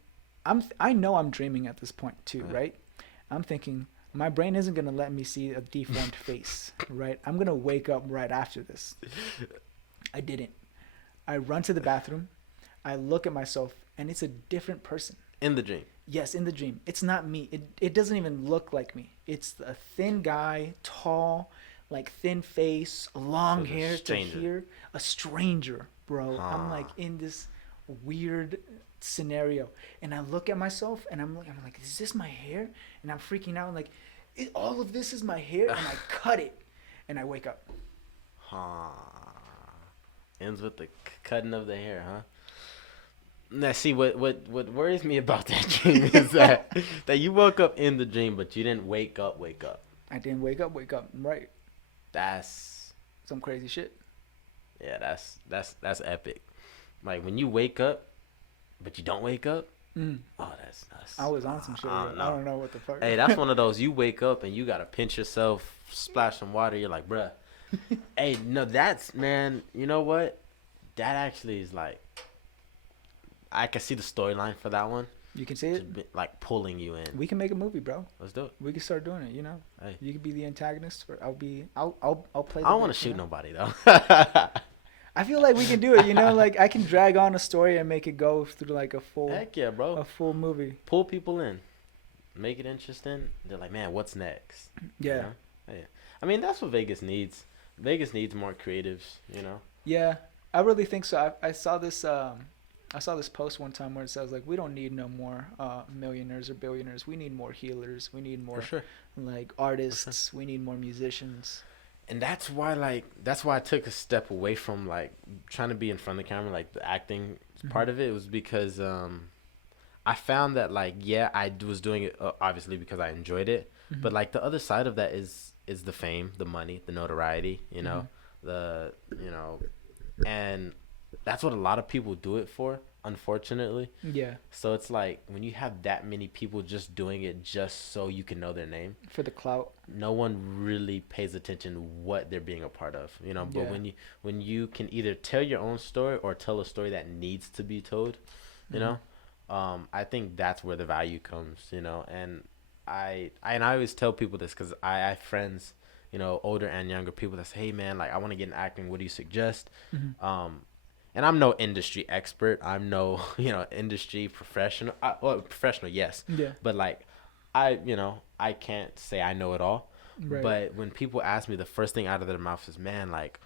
I know I'm dreaming at this point too, right? I'm thinking, my brain isn't going to let me see a deformed face, right? I'm going to wake up right after this. I didn't. I run to the bathroom. I look at myself, and it's a different person. In the dream? Yes, in the dream. It's not me. It doesn't even look like me. It's a thin guy, tall, like thin face, long hair to here. A stranger, bro. I'm like in this weird scenario, and I look at myself, and I'm like, is this my hair? And I'm freaking out, like, all of this is my hair, and I cut it, and I wake up. Ends with the cutting of the hair, huh? Now, see, what worries me about that dream is that you woke up in the dream, but you didn't wake up. I didn't wake up. Right. That's some crazy shit. Yeah, that's epic. Like when you wake up, but you don't wake up. Oh, that's. I was on some shit. I don't know what the fuck. Hey, that's one of those. You wake up and you gotta pinch yourself, splash some water. You're like, bruh, Hey, no, that's man. You know what? That actually is like I can see the storyline for that one. You can see it. Be, like pulling you in. We can make a movie, bro. Let's do it. We can start doing it. You know, Hey, you could be the antagonist, or I'll play. I The don't want to bit, you shoot know? nobody though. I feel like we can do it. You know, like I can drag on a story and make it go through like Heck yeah, bro. a full movie. Pull people in, make it interesting. They're like, man, what's next? Yeah. You know? Yeah. I mean, that's what Vegas needs. Vegas needs more creatives. You know. Yeah, I really think so. I saw this. I saw this post one time where it says like we don't need no more millionaires or billionaires. We need more healers. We need more For sure. like For artists. sure. We need more musicians. And that's why I took a step away from like trying to be in front of the camera, like the acting part of it was because I found that like yeah, I was doing it obviously because I enjoyed it, but like the other side of that is the fame, the money, the notoriety, you know, the you know, and that's what a lot of people do it for, unfortunately. Yeah. So it's like when you have that many people just doing it just so you can know their name, For the clout. no one really pays attention to what they're being a part of, you know. But Yeah. when you can either tell your own story or tell a story that needs to be told, you know, I think that's where the value comes, you know. And I always tell people this because I have friends, you know, older and younger people that say, hey man, like I want to get in acting, what do you suggest? And I'm no industry expert, I'm no you know industry professional, well professional yes, Yeah. but like you know, I can't say I know it all. Right. But when people ask me, the first thing out of their mouth is, man, like,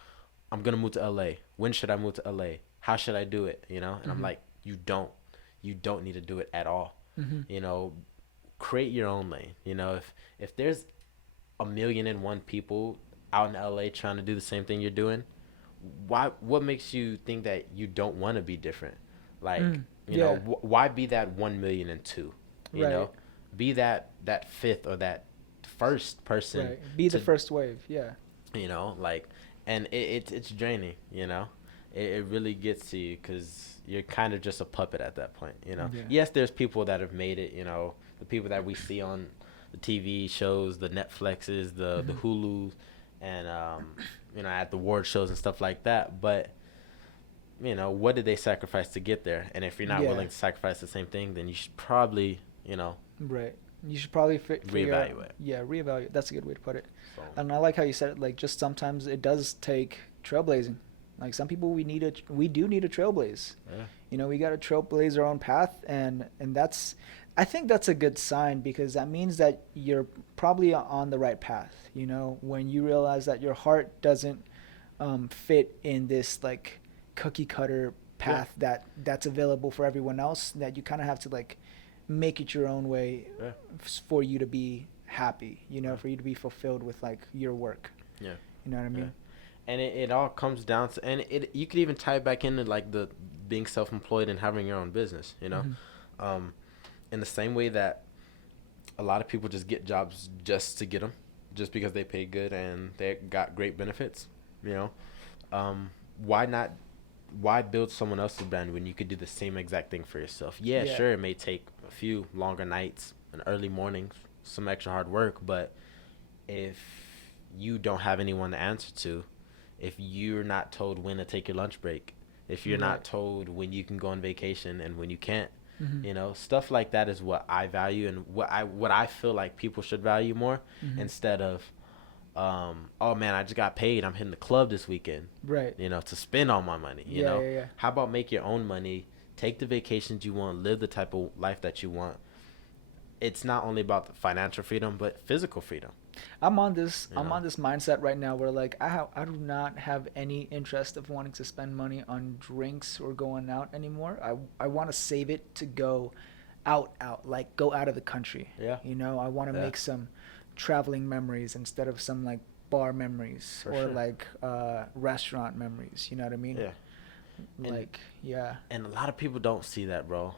I'm going to move to LA. When should I move to LA? How should I do it? You know? And I'm like, you don't need to do it at all. You know, create your own lane. You know, if there's 1,000,001 people out in LA trying to do the same thing you're doing, what makes you think that you don't want to be different? Like, you know, why be that 1,000,002? You know? Be that fifth or that first person. Right. Be the first wave. Yeah. You know, like, and it's draining. You know, it really gets to you because you're kind of just a puppet at that point. You know. Yeah. Yes, there's people that have made it. You know, the people that we see on the TV shows, the Netflixes, the Hulus, and you know, at the award shows and stuff like that. But you know, what did they sacrifice to get there? And if you're not willing to sacrifice the same thing, then you should probably, you know. Right. You should probably reevaluate. Reevaluate. That's a good way to put it. So. And I like how you said it. Like, just sometimes it does take trailblazing. Like, some people we do need a trailblaze. Yeah. You know, we got to trailblaze our own path, and that's, I think that's a good sign because that means that you're probably on the right path. You know, when you realize that your heart doesn't fit in this like cookie cutter path that's available for everyone else, that you kind of have to like make it your own way for you to be happy, you know, for you to be fulfilled with like your work. Yeah. You know what I mean? And it all comes down to, and you could even tie it back into like the being self-employed and having your own business, you know. In the same way that a lot of people just get jobs just to get them, just because they pay good and they got great benefits, you know. Why build someone else's brand when you could do the same exact thing for yourself? Yeah, sure, it may take a few longer nights and early mornings, some extra hard work, but if you don't have anyone to answer to, if you're not told when to take your lunch break, if you're not told when you can go on vacation and when you can't, you know, stuff like that is what I value and what I feel like people should value more, instead of oh man, I just got paid, I'm hitting the club this weekend, right, you know, to spend all my money, you know. How about make your own money, take the vacations you want, live the type of life that you want. It's not only about the financial freedom but physical freedom. I'm on this mindset right now where like I do not have any interest of wanting to spend money on drinks or going out anymore. I want to save it to go out, like go out of the country. Yeah. You know, I want to make some traveling memories instead of some like bar memories or like restaurant memories. You know what I mean? Yeah. Like And a lot of people don't see that, bro.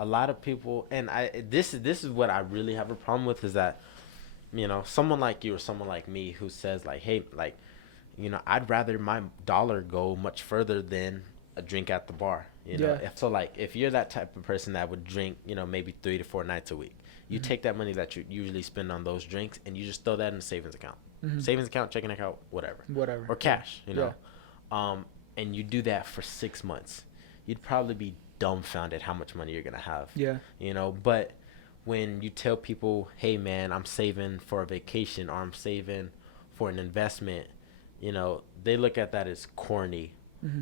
A lot of people, and this is what I really have a problem with, is that, you know, someone like you or someone like me who says like, hey, like, you know, I'd rather my dollar go much further than a drink at the bar. You know, so like if you're that type of person that would drink, you know, maybe 3 to 4 nights a week, you take that money that you usually spend on those drinks and you just throw that in a savings account. savings account, checking account, whatever, or cash, you know, and you do that for 6 months, you'd probably be dumbfounded how much money you're gonna have. You know, but when you tell people, hey man, I'm saving for a vacation, or I'm saving for an investment, you know, they look at that as corny.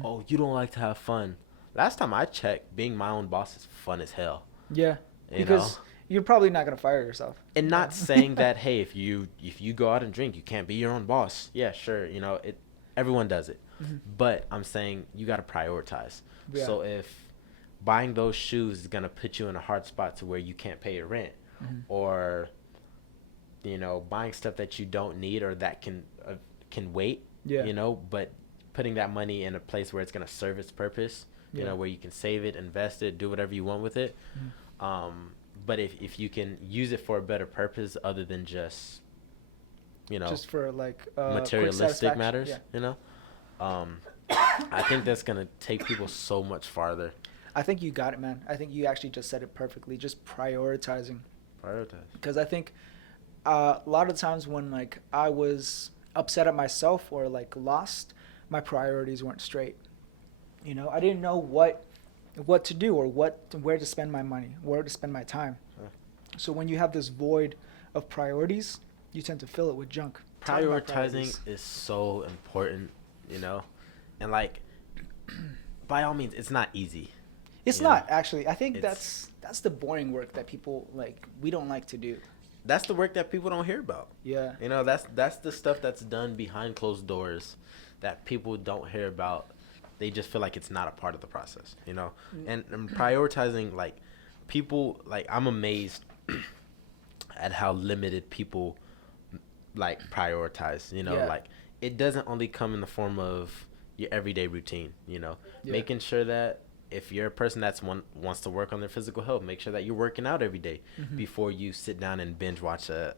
Oh, you don't like to have fun. Last time I checked, being my own boss is fun as hell. Because you're probably not gonna fire yourself. And not saying that, hey, if you go out and drink, you can't be your own boss. Yeah, sure, you know, everyone does it. But I'm saying you got to prioritize. So if buying those shoes is gonna put you in a hard spot to where you can't pay your rent, or you know, buying stuff that you don't need or that can wait, you know, but putting that money in a place where it's gonna serve its purpose, you know, where you can save it, invest it, do whatever you want with it. But if you can use it for a better purpose other than just, you know, just for like materialistic matters, you know, I think that's gonna take people so much farther. I think you got it, man. I think you actually just said it perfectly. Just prioritizing. Because I think a lot of times when like I was upset at myself or like lost, my priorities weren't straight. You know, I didn't know what to do or where to spend my money, where to spend my time. So when you have this void of priorities, you tend to fill it with junk. Prioritizing is so important, you know, and like by all means, it's not easy. It's not actually. I think that's the boring work that people like. We don't like to do. That's the work that people don't hear about. Yeah. You know, that's the stuff that's done behind closed doors that people don't hear about. They just feel like it's not a part of the process, you know. And prioritizing, like, people, like, I'm amazed at how limited people like prioritize, you know. Like, it doesn't only come in the form of your everyday routine, you know. Making sure that if you're a person that's wants to work on their physical health, make sure that you're working out every day before you sit down and binge watch a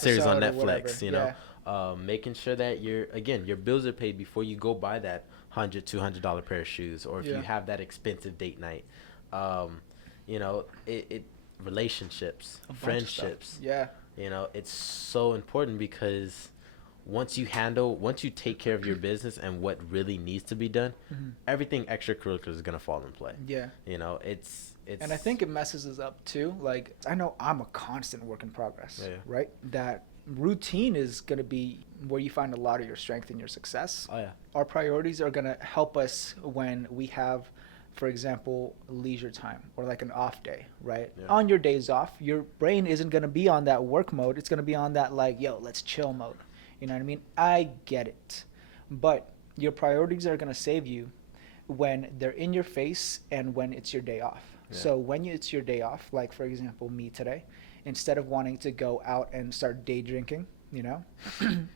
series on Netflix, you know. Making sure that your bills are paid before you go buy that $100-$200 pair of shoes, or if you have that expensive date night. You know, it relationships, friendships. You know, it's so important because once you take care of your business and what really needs to be done, everything extracurricular is going to fall in play. You know, it's and I think it messes us up too. Like, I know I'm a constant work in progress, right? That routine is going to be where you find a lot of your strength and your success. Our priorities are going to help us when we have, for example, leisure time or like an off day, right? On your days off, your brain isn't going to be on that work mode. It's going to be on that like, yo, let's chill mode. You know what I mean? I get it. But your priorities are going to save you when they're in your face and when it's your day off. So when it's your day off, like for example, me today, instead of wanting to go out and start day drinking, you know,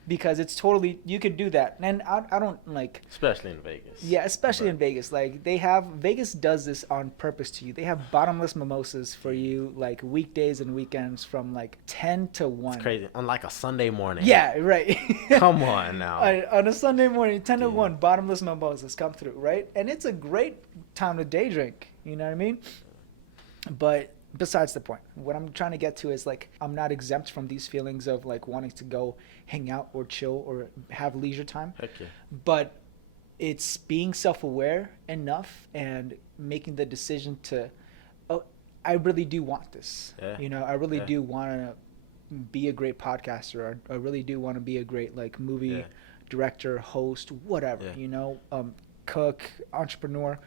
because it's totally, you could do that. And I don't like, especially in Vegas. Yeah, especially in Vegas. Like Vegas does this on purpose to you. They have bottomless mimosas for you, like weekdays and weekends from like 10 to 1. It's crazy. On like a Sunday morning. Yeah, right. Come on now. On a Sunday morning, 10 to 1, bottomless mimosas come through, right? And it's a great time to day drink. You know what I mean? But besides the point, what I'm trying to get to is like, I'm not exempt from these feelings of like wanting to go hang out or chill or have leisure time. But it's being self-aware enough and making the decision to, oh, I really do want this. You know, I really do want to be a great podcaster. I really do want to be a great like movie director, host, whatever, you know, cook, entrepreneur.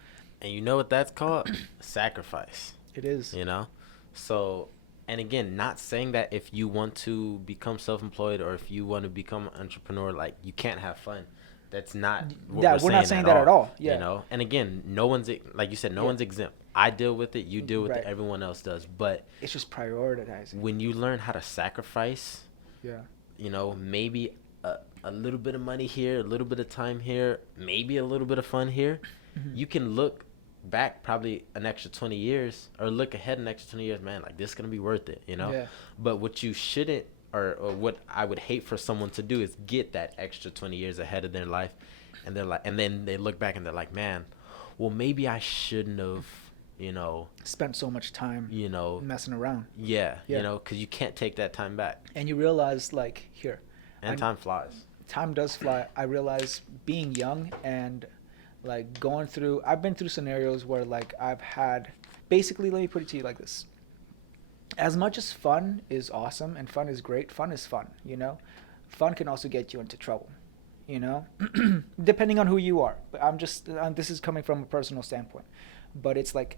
And you know what that's called? Sacrifice. It is. You know? So, and again, not saying that if you want to become self-employed or if you want to become an entrepreneur, like, you can't have fun. That's not what we're not saying that at all. You know? And again, no one's, like you said, no one's exempt. I deal with it. You deal with it. Everyone else does. But it's just prioritizing. When you learn how to sacrifice, you know, maybe a little bit of money here, a little bit of time here, maybe a little bit of fun here, you can look back probably an extra 20 years or look ahead an extra 20 years, man, like, this is going to be worth it, you know? But what you shouldn't, or what I would hate for someone to do is get that extra 20 years ahead of their life, and they're like, and then they look back and they're like, man, well, maybe I shouldn't have, you know, spent so much time, you know, messing around. You know, because you can't take that time back. And you realize, like, here, And time flies. Time does fly. I realize being young and like I've been through scenarios where like I've had, basically, let me put it to you like this. As much as fun is awesome and fun is great, fun is fun, you know? Fun can also get you into trouble, you know? Depending on who you are. But this is coming from a personal standpoint. But it's like,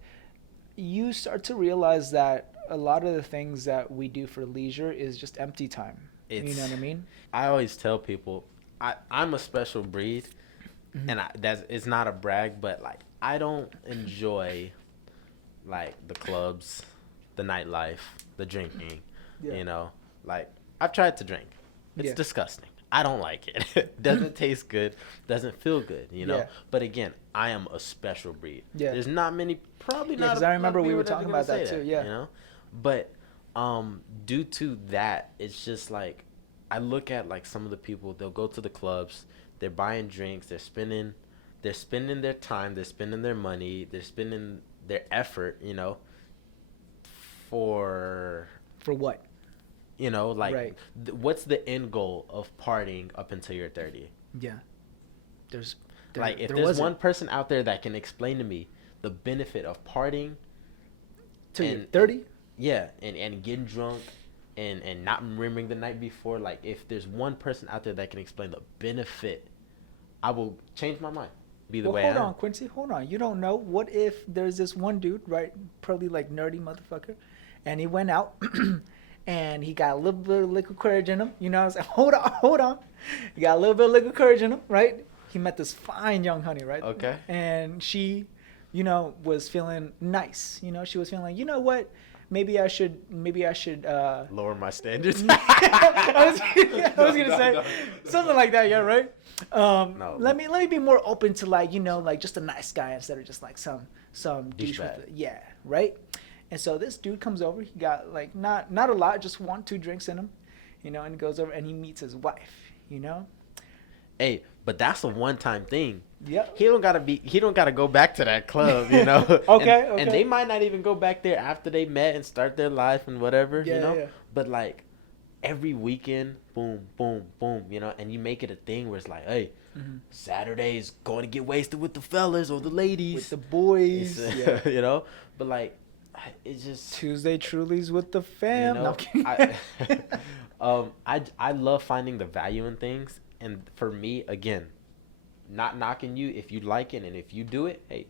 you start to realize that a lot of the things that we do for leisure is just empty time. You know what I mean? I always tell people, I'm a special breed, and it's not a brag, but like I don't enjoy like the clubs, the nightlife, the drinking. You know, like I've tried to drink. It's disgusting. I don't like it. Doesn't taste good. Doesn't feel good. You know. But again, I am a special breed. There's not many. Probably not. Because I remember we were talking about that too. Yeah. You know, but due to that, it's just like I look at like some of the people. They'll go to the clubs. They're buying drinks. They're spending their time. They're spending their money. They're spending their effort. You know. For what? You know, like what's the end goal of partying up until you're 30? Yeah. There's one person out there that can explain to me the benefit of partying till you're 30? Yeah, and getting drunk and not remembering the night before, like if there's one person out there that can explain the benefit, I will change my mind. Hold on, Quincy, hold on. You don't know. What if there's this one dude, right? Probably like nerdy motherfucker, and he went out and he got a little bit of liquid courage in him. You know, I was like, hold on. He got a little bit of liquid courage in him, right? He met this fine young honey, right? Okay. And she, you know, was feeling nice. You know, she was feeling like, you know what? Maybe I should lower my standards. I was gonna say something like that, yeah, right? No. Let me be more open to like, you know, like just a nice guy instead of just like some douche with it. Yeah, right? And so this dude comes over, he got like not a lot, just 1-2 drinks in him, you know, and he goes over and he meets his wife, you know? Hey, but that's a one-time thing. Yeah. He don't gotta go back to that club, you know. Okay. And they might not even go back there after they met and start their life and whatever, you know. Yeah. But like every weekend, boom, boom, boom, you know, and you make it a thing where it's like, hey, Saturday's going to get wasted with the fellas or the ladies, with the boys, you know. But like, it's just Tuesday Trulies with the fam. You know, I love finding the value in things. And for me, again, not knocking you if you like it and if you do it, hey,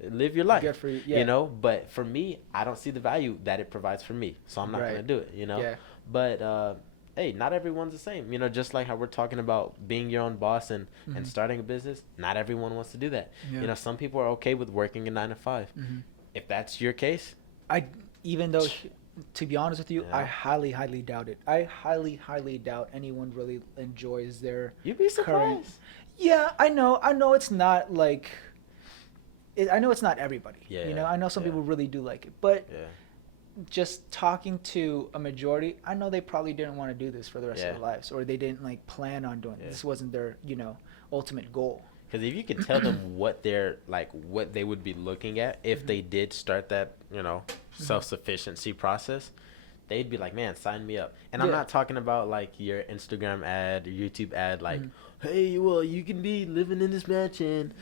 live your life. Good for you. Yeah. You know, but for me, I don't see the value that it provides for me, so I'm not gonna do it. You know. Yeah. But hey, not everyone's the same. You know, just like how we're talking about being your own boss and starting a business, not everyone wants to do that. Yeah. You know, some people are okay with working a 9 to 5. If that's your case, to be honest with you, I highly doubt it. I highly doubt anyone really enjoys their You'd be surprised. Yeah, I know it's not like I know it's not everybody. Yeah. You know, I know some people really do like it, but just talking to a majority, I know they probably didn't want to do this for the rest of their lives, or they didn't like plan on doing it. This wasn't their, you know, ultimate goal. Because if you could tell them what they would be looking at if they did start that, you know, self-sufficiency process, they'd be like, man, sign me up. And I'm not talking about like your Instagram ad or YouTube ad, like, hey, well, you can be living in this mansion.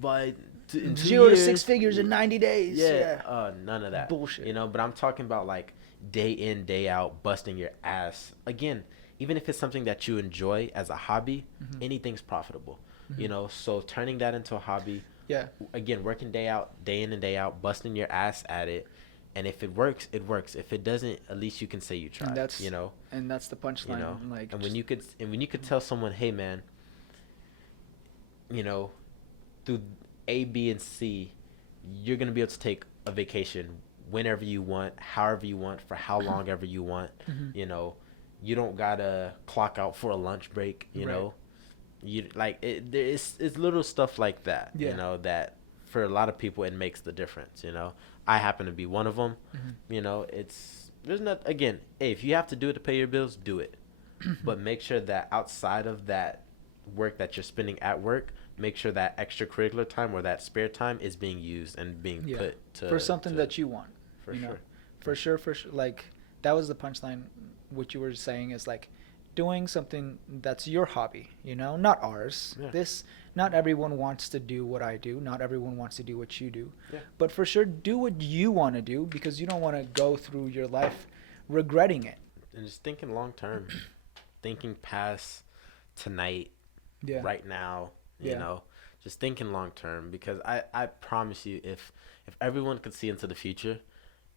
By 0 to 6 figures in 90 days. None of that bullshit. You know, but I'm talking about like day in, day out, busting your ass. Again, even if it's something that you enjoy as a hobby, anything's profitable. You know, so turning that into a hobby. Yeah. Again, working day in and day out, busting your ass at it, and if it works, it works. If it doesn't, at least you can say you tried. You know. And that's the punchline. You know, like, and when you could tell someone, hey man, you know, through A, B, and C, you're gonna be able to take a vacation whenever you want, however you want, for how long ever you want. You know, you don't gotta clock out for a lunch break. You know. You like it. It's little stuff like that, you know, that for a lot of people it makes the difference. You know, I happen to be one of them. You know, there's not, again, hey, if you have to do it to pay your bills, do it, but make sure that outside of that work that you're spending at work, make sure that extracurricular time or that spare time is being used and being put to for something that you want. For sure. Like that was the punchline. What you were saying is like, doing something that's your hobby, you know, not ours. Yeah. Not everyone wants to do what I do. Not everyone wants to do what you do. Yeah. But for sure, do what you want to do because you don't want to go through your life regretting it. And just thinking long term, thinking past tonight, right now, you know, just thinking long term, because I promise you, if everyone could see into the future,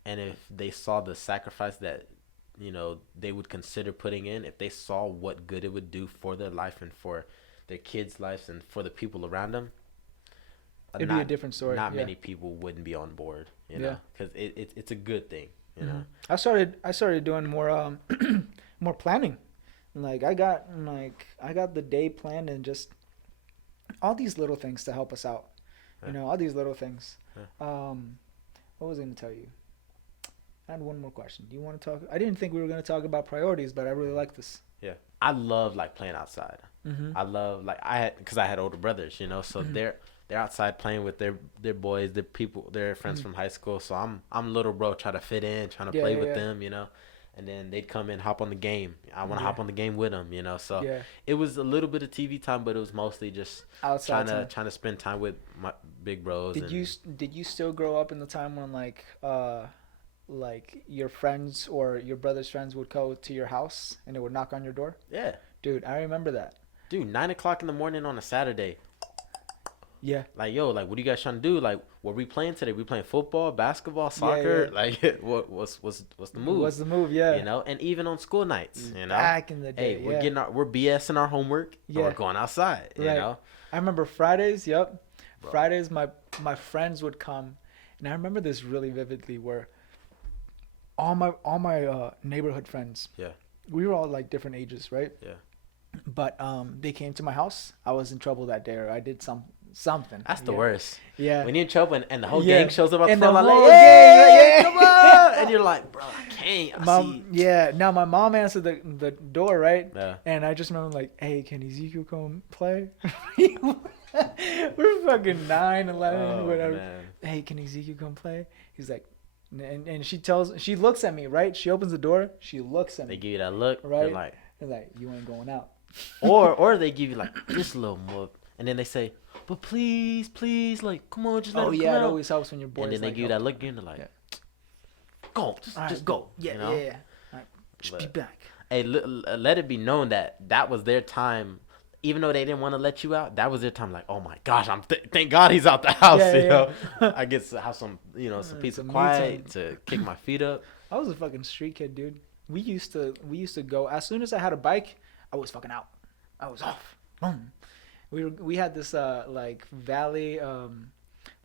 and if they saw the sacrifice that, you know, they would consider putting in, if they saw what good it would do for their life and for their kids' lives and for the people around them, it'd be a different story. Not many people wouldn't be on board, you know, because it's a good thing, you know. I started doing more more planning. Like I got the day planned and just all these little things to help us out. You know, all these little things. What was I going to tell you? I had one more question. Do you want to talk? I didn't think we were going to talk about priorities, but I really like this. Yeah. I love like playing outside. I love like because I had older brothers, you know, so they're outside playing with their boys, their friends from high school. So I'm little bro trying to fit in, trying to play with them, you know. And then they'd come in, hop on the game. I want to hop on the game with them, you know. So it was a little bit of TV time, but it was mostly just outside trying to spend time with my big bros. Did you still grow up in the time when like your friends or your brother's friends would go to your house and they would knock on your door? Yeah. Dude, I remember that. Dude, 9:00 in the morning on a Saturday. Yeah. Like, yo, like, what are you guys trying to do? Like, what are we playing today? We playing football, basketball, soccer? Yeah. Like, what's the move? What's the move? Yeah. You know, and even on school nights, you know. Back in the day, hey, we're BSing our homework. Yeah. And we're going outside. You know. I remember Fridays. Yep. Bro. Fridays, my friends would come, and I remember this really vividly, where all my neighborhood friends. Yeah. We were all like different ages, right? Yeah. But they came to my house. I was in trouble that day, or I did something. That's the worst. Yeah. When you're in trouble and the whole gang shows up at the front, like, yeah, come on! And you're like, bro, I can't. Yeah. Now my mom answered the door, right? Yeah. And I just remember like, hey, can Ezekiel come play? We're fucking 9, 11, whatever. Man. Hey, can Ezekiel come play? He's like, and she looks at me, right? She opens the door. She looks at me. They give you that look, right? They're like, you ain't going out. or they give you like just a little more, and then they say, but please, like, come on, just let him come out. It always helps when your boys. And then they give you that look again, they're like, go, just go. Yeah, you know? All right, just be back. Hey, let it be known that was their time. Even though they didn't want to let you out, that was their time. Like, oh my gosh, thank God he's out the house. You know, I get to have some peace and quiet to kick my feet up. I was a fucking street kid, dude. We used to go as soon as I had a bike. I was fucking out. I was off. Boom. We had this like Valet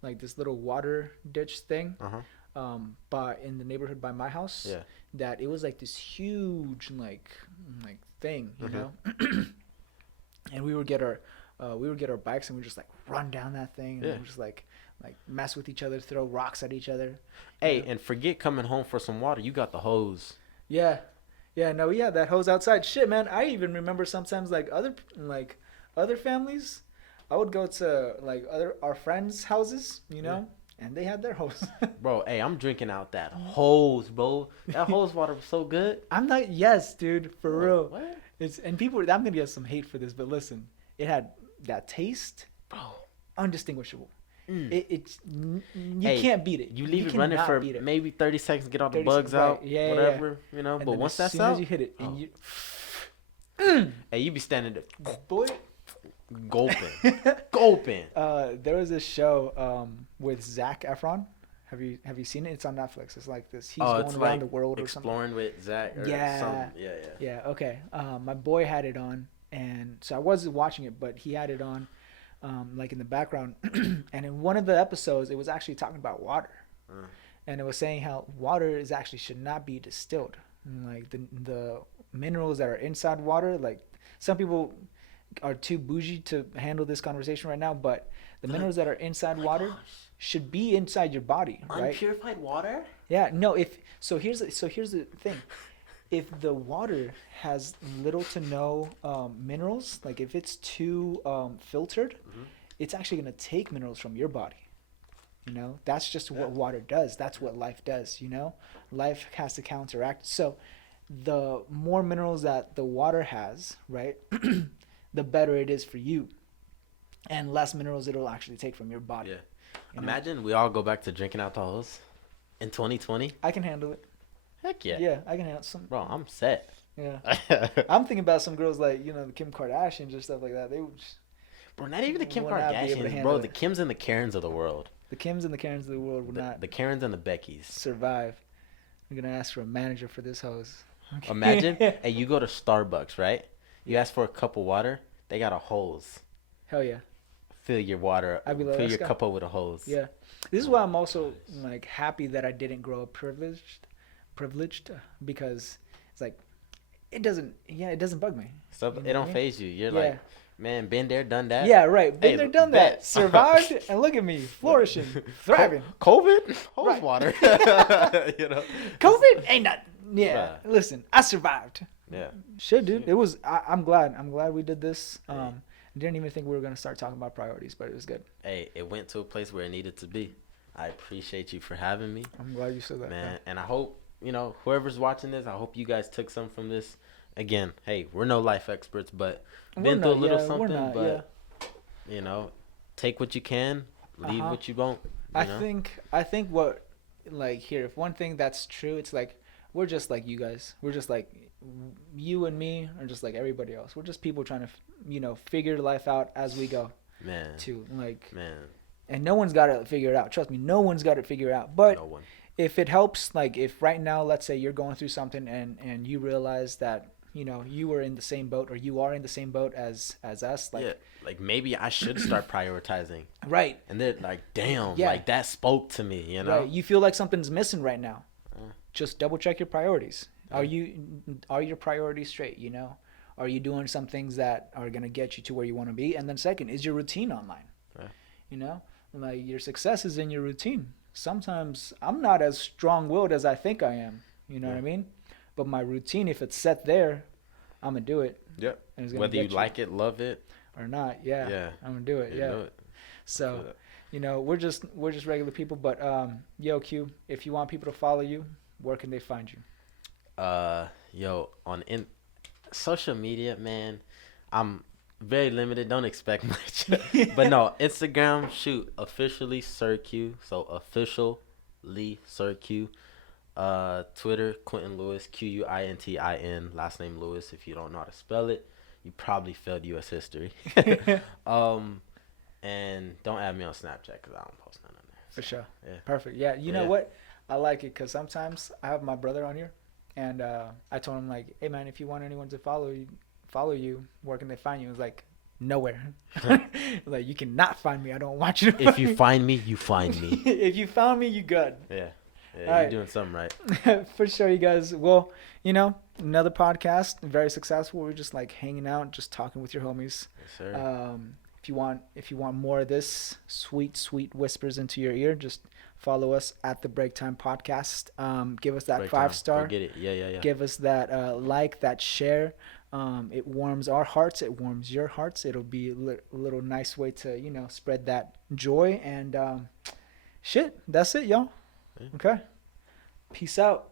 like this little water ditch thing. But in the neighborhood by my house. Yeah. That it was like this huge like thing, you know. And we would get our bikes and we just like run down that thing and we just like mess with each other, throw rocks at each other. Hey, and forget coming home for some water. You got the hose. Yeah. Yeah, no, we had that hose outside. Shit, man, I even remember sometimes like other families, I would go to like our friends' houses, you know, and they had their hose. Bro, hey, I'm drinking out that hose, bro. That hose water was so good. I'm not, yes, dude, for real. What? And people, I'm gonna get some hate for this, but listen, it had that taste, bro, undistinguishable. You can't beat it. You leave it running for maybe 30 seconds, get all the bugs out, whatever, you know. And but once that's out, as you hit it, and hey, you be standing there, boy, gulping. There was this show with Zac Efron. Have you seen it? It's on Netflix. It's like this. He's going around the world or something. Exploring with Zac. Or something. Yeah. Okay. My boy had it on, and so I wasn't watching it, but he had it on. Like in the background, and in one of the episodes, it was actually talking about water, and it was saying how water should not be distilled. And like the minerals that are inside water, like some people are too bougie to handle this conversation right now, but the minerals that are inside water should be inside your body, right? Unpurified water? Yeah. No. Here's the thing. If the water has little to no minerals, like if it's too filtered, it's actually going to take minerals from your body. You know, that's just what water does. That's what life does, you know? Life has to counteract. So the more minerals that the water has, right, the better it is for you, and less minerals it'll actually take from your body. Yeah. You Imagine know? we all go back to drinking out the hose in 2020. I can handle it. Heck yeah. Yeah, I can handle some. Bro, I'm set. Yeah. I'm thinking about some girls like, you know, the Kim Kardashians or stuff like that. They would just, Bro, not even the Kim will not be able to Kardashians, handle bro. it. The Kims and the Karens of the world. The Kims and the Karens of the world would not The Karens and the Beckys. survive. I'm gonna ask for a manager for this hose. Okay. Imagine, hey, you go to Starbucks, right? You ask for a cup of water. They got a hose. Hell yeah. Fill your water. I'd be like, fill let's your go. cup up with a hose. Yeah. This is why I'm also like happy that I didn't grow up privileged, because it's like it doesn't bug me. So You know it don't what I mean? phase you. You're Yeah. like, man, been there, done that. Yeah, right. Been Hey, there, done bet. that. Survived, and look at me, flourishing, thriving. COVID, hose Right. water. You know. COVID ain't not. Yeah. Right. Listen, I survived. Yeah. Shit, dude. Shit. It was. I'm glad. I'm glad we did this. Yeah. Didn't even think we were gonna start talking about priorities, but it was good. Hey, it went to a place where it needed to be. I appreciate you for having me, I'm glad you said that, man. And I hope, you know, whoever's watching this, I hope you guys took some from this. Again, hey, we're no life experts, but been through a little something. But you know, take what you can, leave what you won't. I think what, like, here, if one thing that's true, it's like we're just like you guys. We're just like you and me are just like everybody else. We're just people trying to, you know, figure life out as we go. Man. To like. Man. And no one's got to figure it out. Trust me, no one's got to figure it out. But No one. if it helps, like if right now, let's say you're going through something and you realize that, you know, you were in the same boat or you are in the same boat as us. Like, yeah, like maybe I should start prioritizing. Right. And then like, damn, Yeah. like that spoke to me, you know? Right. You feel like something's missing right now. Just double check your priorities. Are your priorities straight, you know? Are you doing some things that are going to get you to where you want to be? And then second, is your routine online? Yeah. You know? Like your success is in your routine. Sometimes I'm not as strong-willed as I think I am. You know what I mean? But my routine, if it's set there, I'm gonna do it. Yep. And it's gonna Whether you get like it, love it, or not, yeah. I'm gonna do it. you Yeah. know it. So, you know, we're just regular people. But yo, Q, if you want people to follow you, where can they find you? Yo, on social media, man, I'm very limited. Don't expect much. But no, Instagram, shoot, officially Sir Q. So officially Sir Q. Twitter, Quentin Lewis, Quintin, last name Lewis. If you don't know how to spell it, you probably failed U.S. history. And don't add me on Snapchat because I don't post none on there. For sure. Yeah. Perfect. Yeah. You know what? I like it because sometimes I have my brother on here, and I told him like, "Hey man, if you want anyone to follow you, where can they find you?" It was like, nowhere. Like you cannot find me. I don't want you to. If you find me, you find me. If you found me, you good. Yeah. Yeah, All you're right. doing something right. For sure, you guys. Well, you know, another podcast, very successful. We're just like hanging out, just talking with your homies. Yes, sir. If you want more of this sweet whispers into your ear, just follow us at the BreakTime podcast. Give us that Break 5-star. Go get it. Yeah. Give us that like, that share. It warms our hearts. It warms your hearts. It'll be a little nice way to, you know, spread that joy. And shit, that's it, y'all. Okay. Peace out.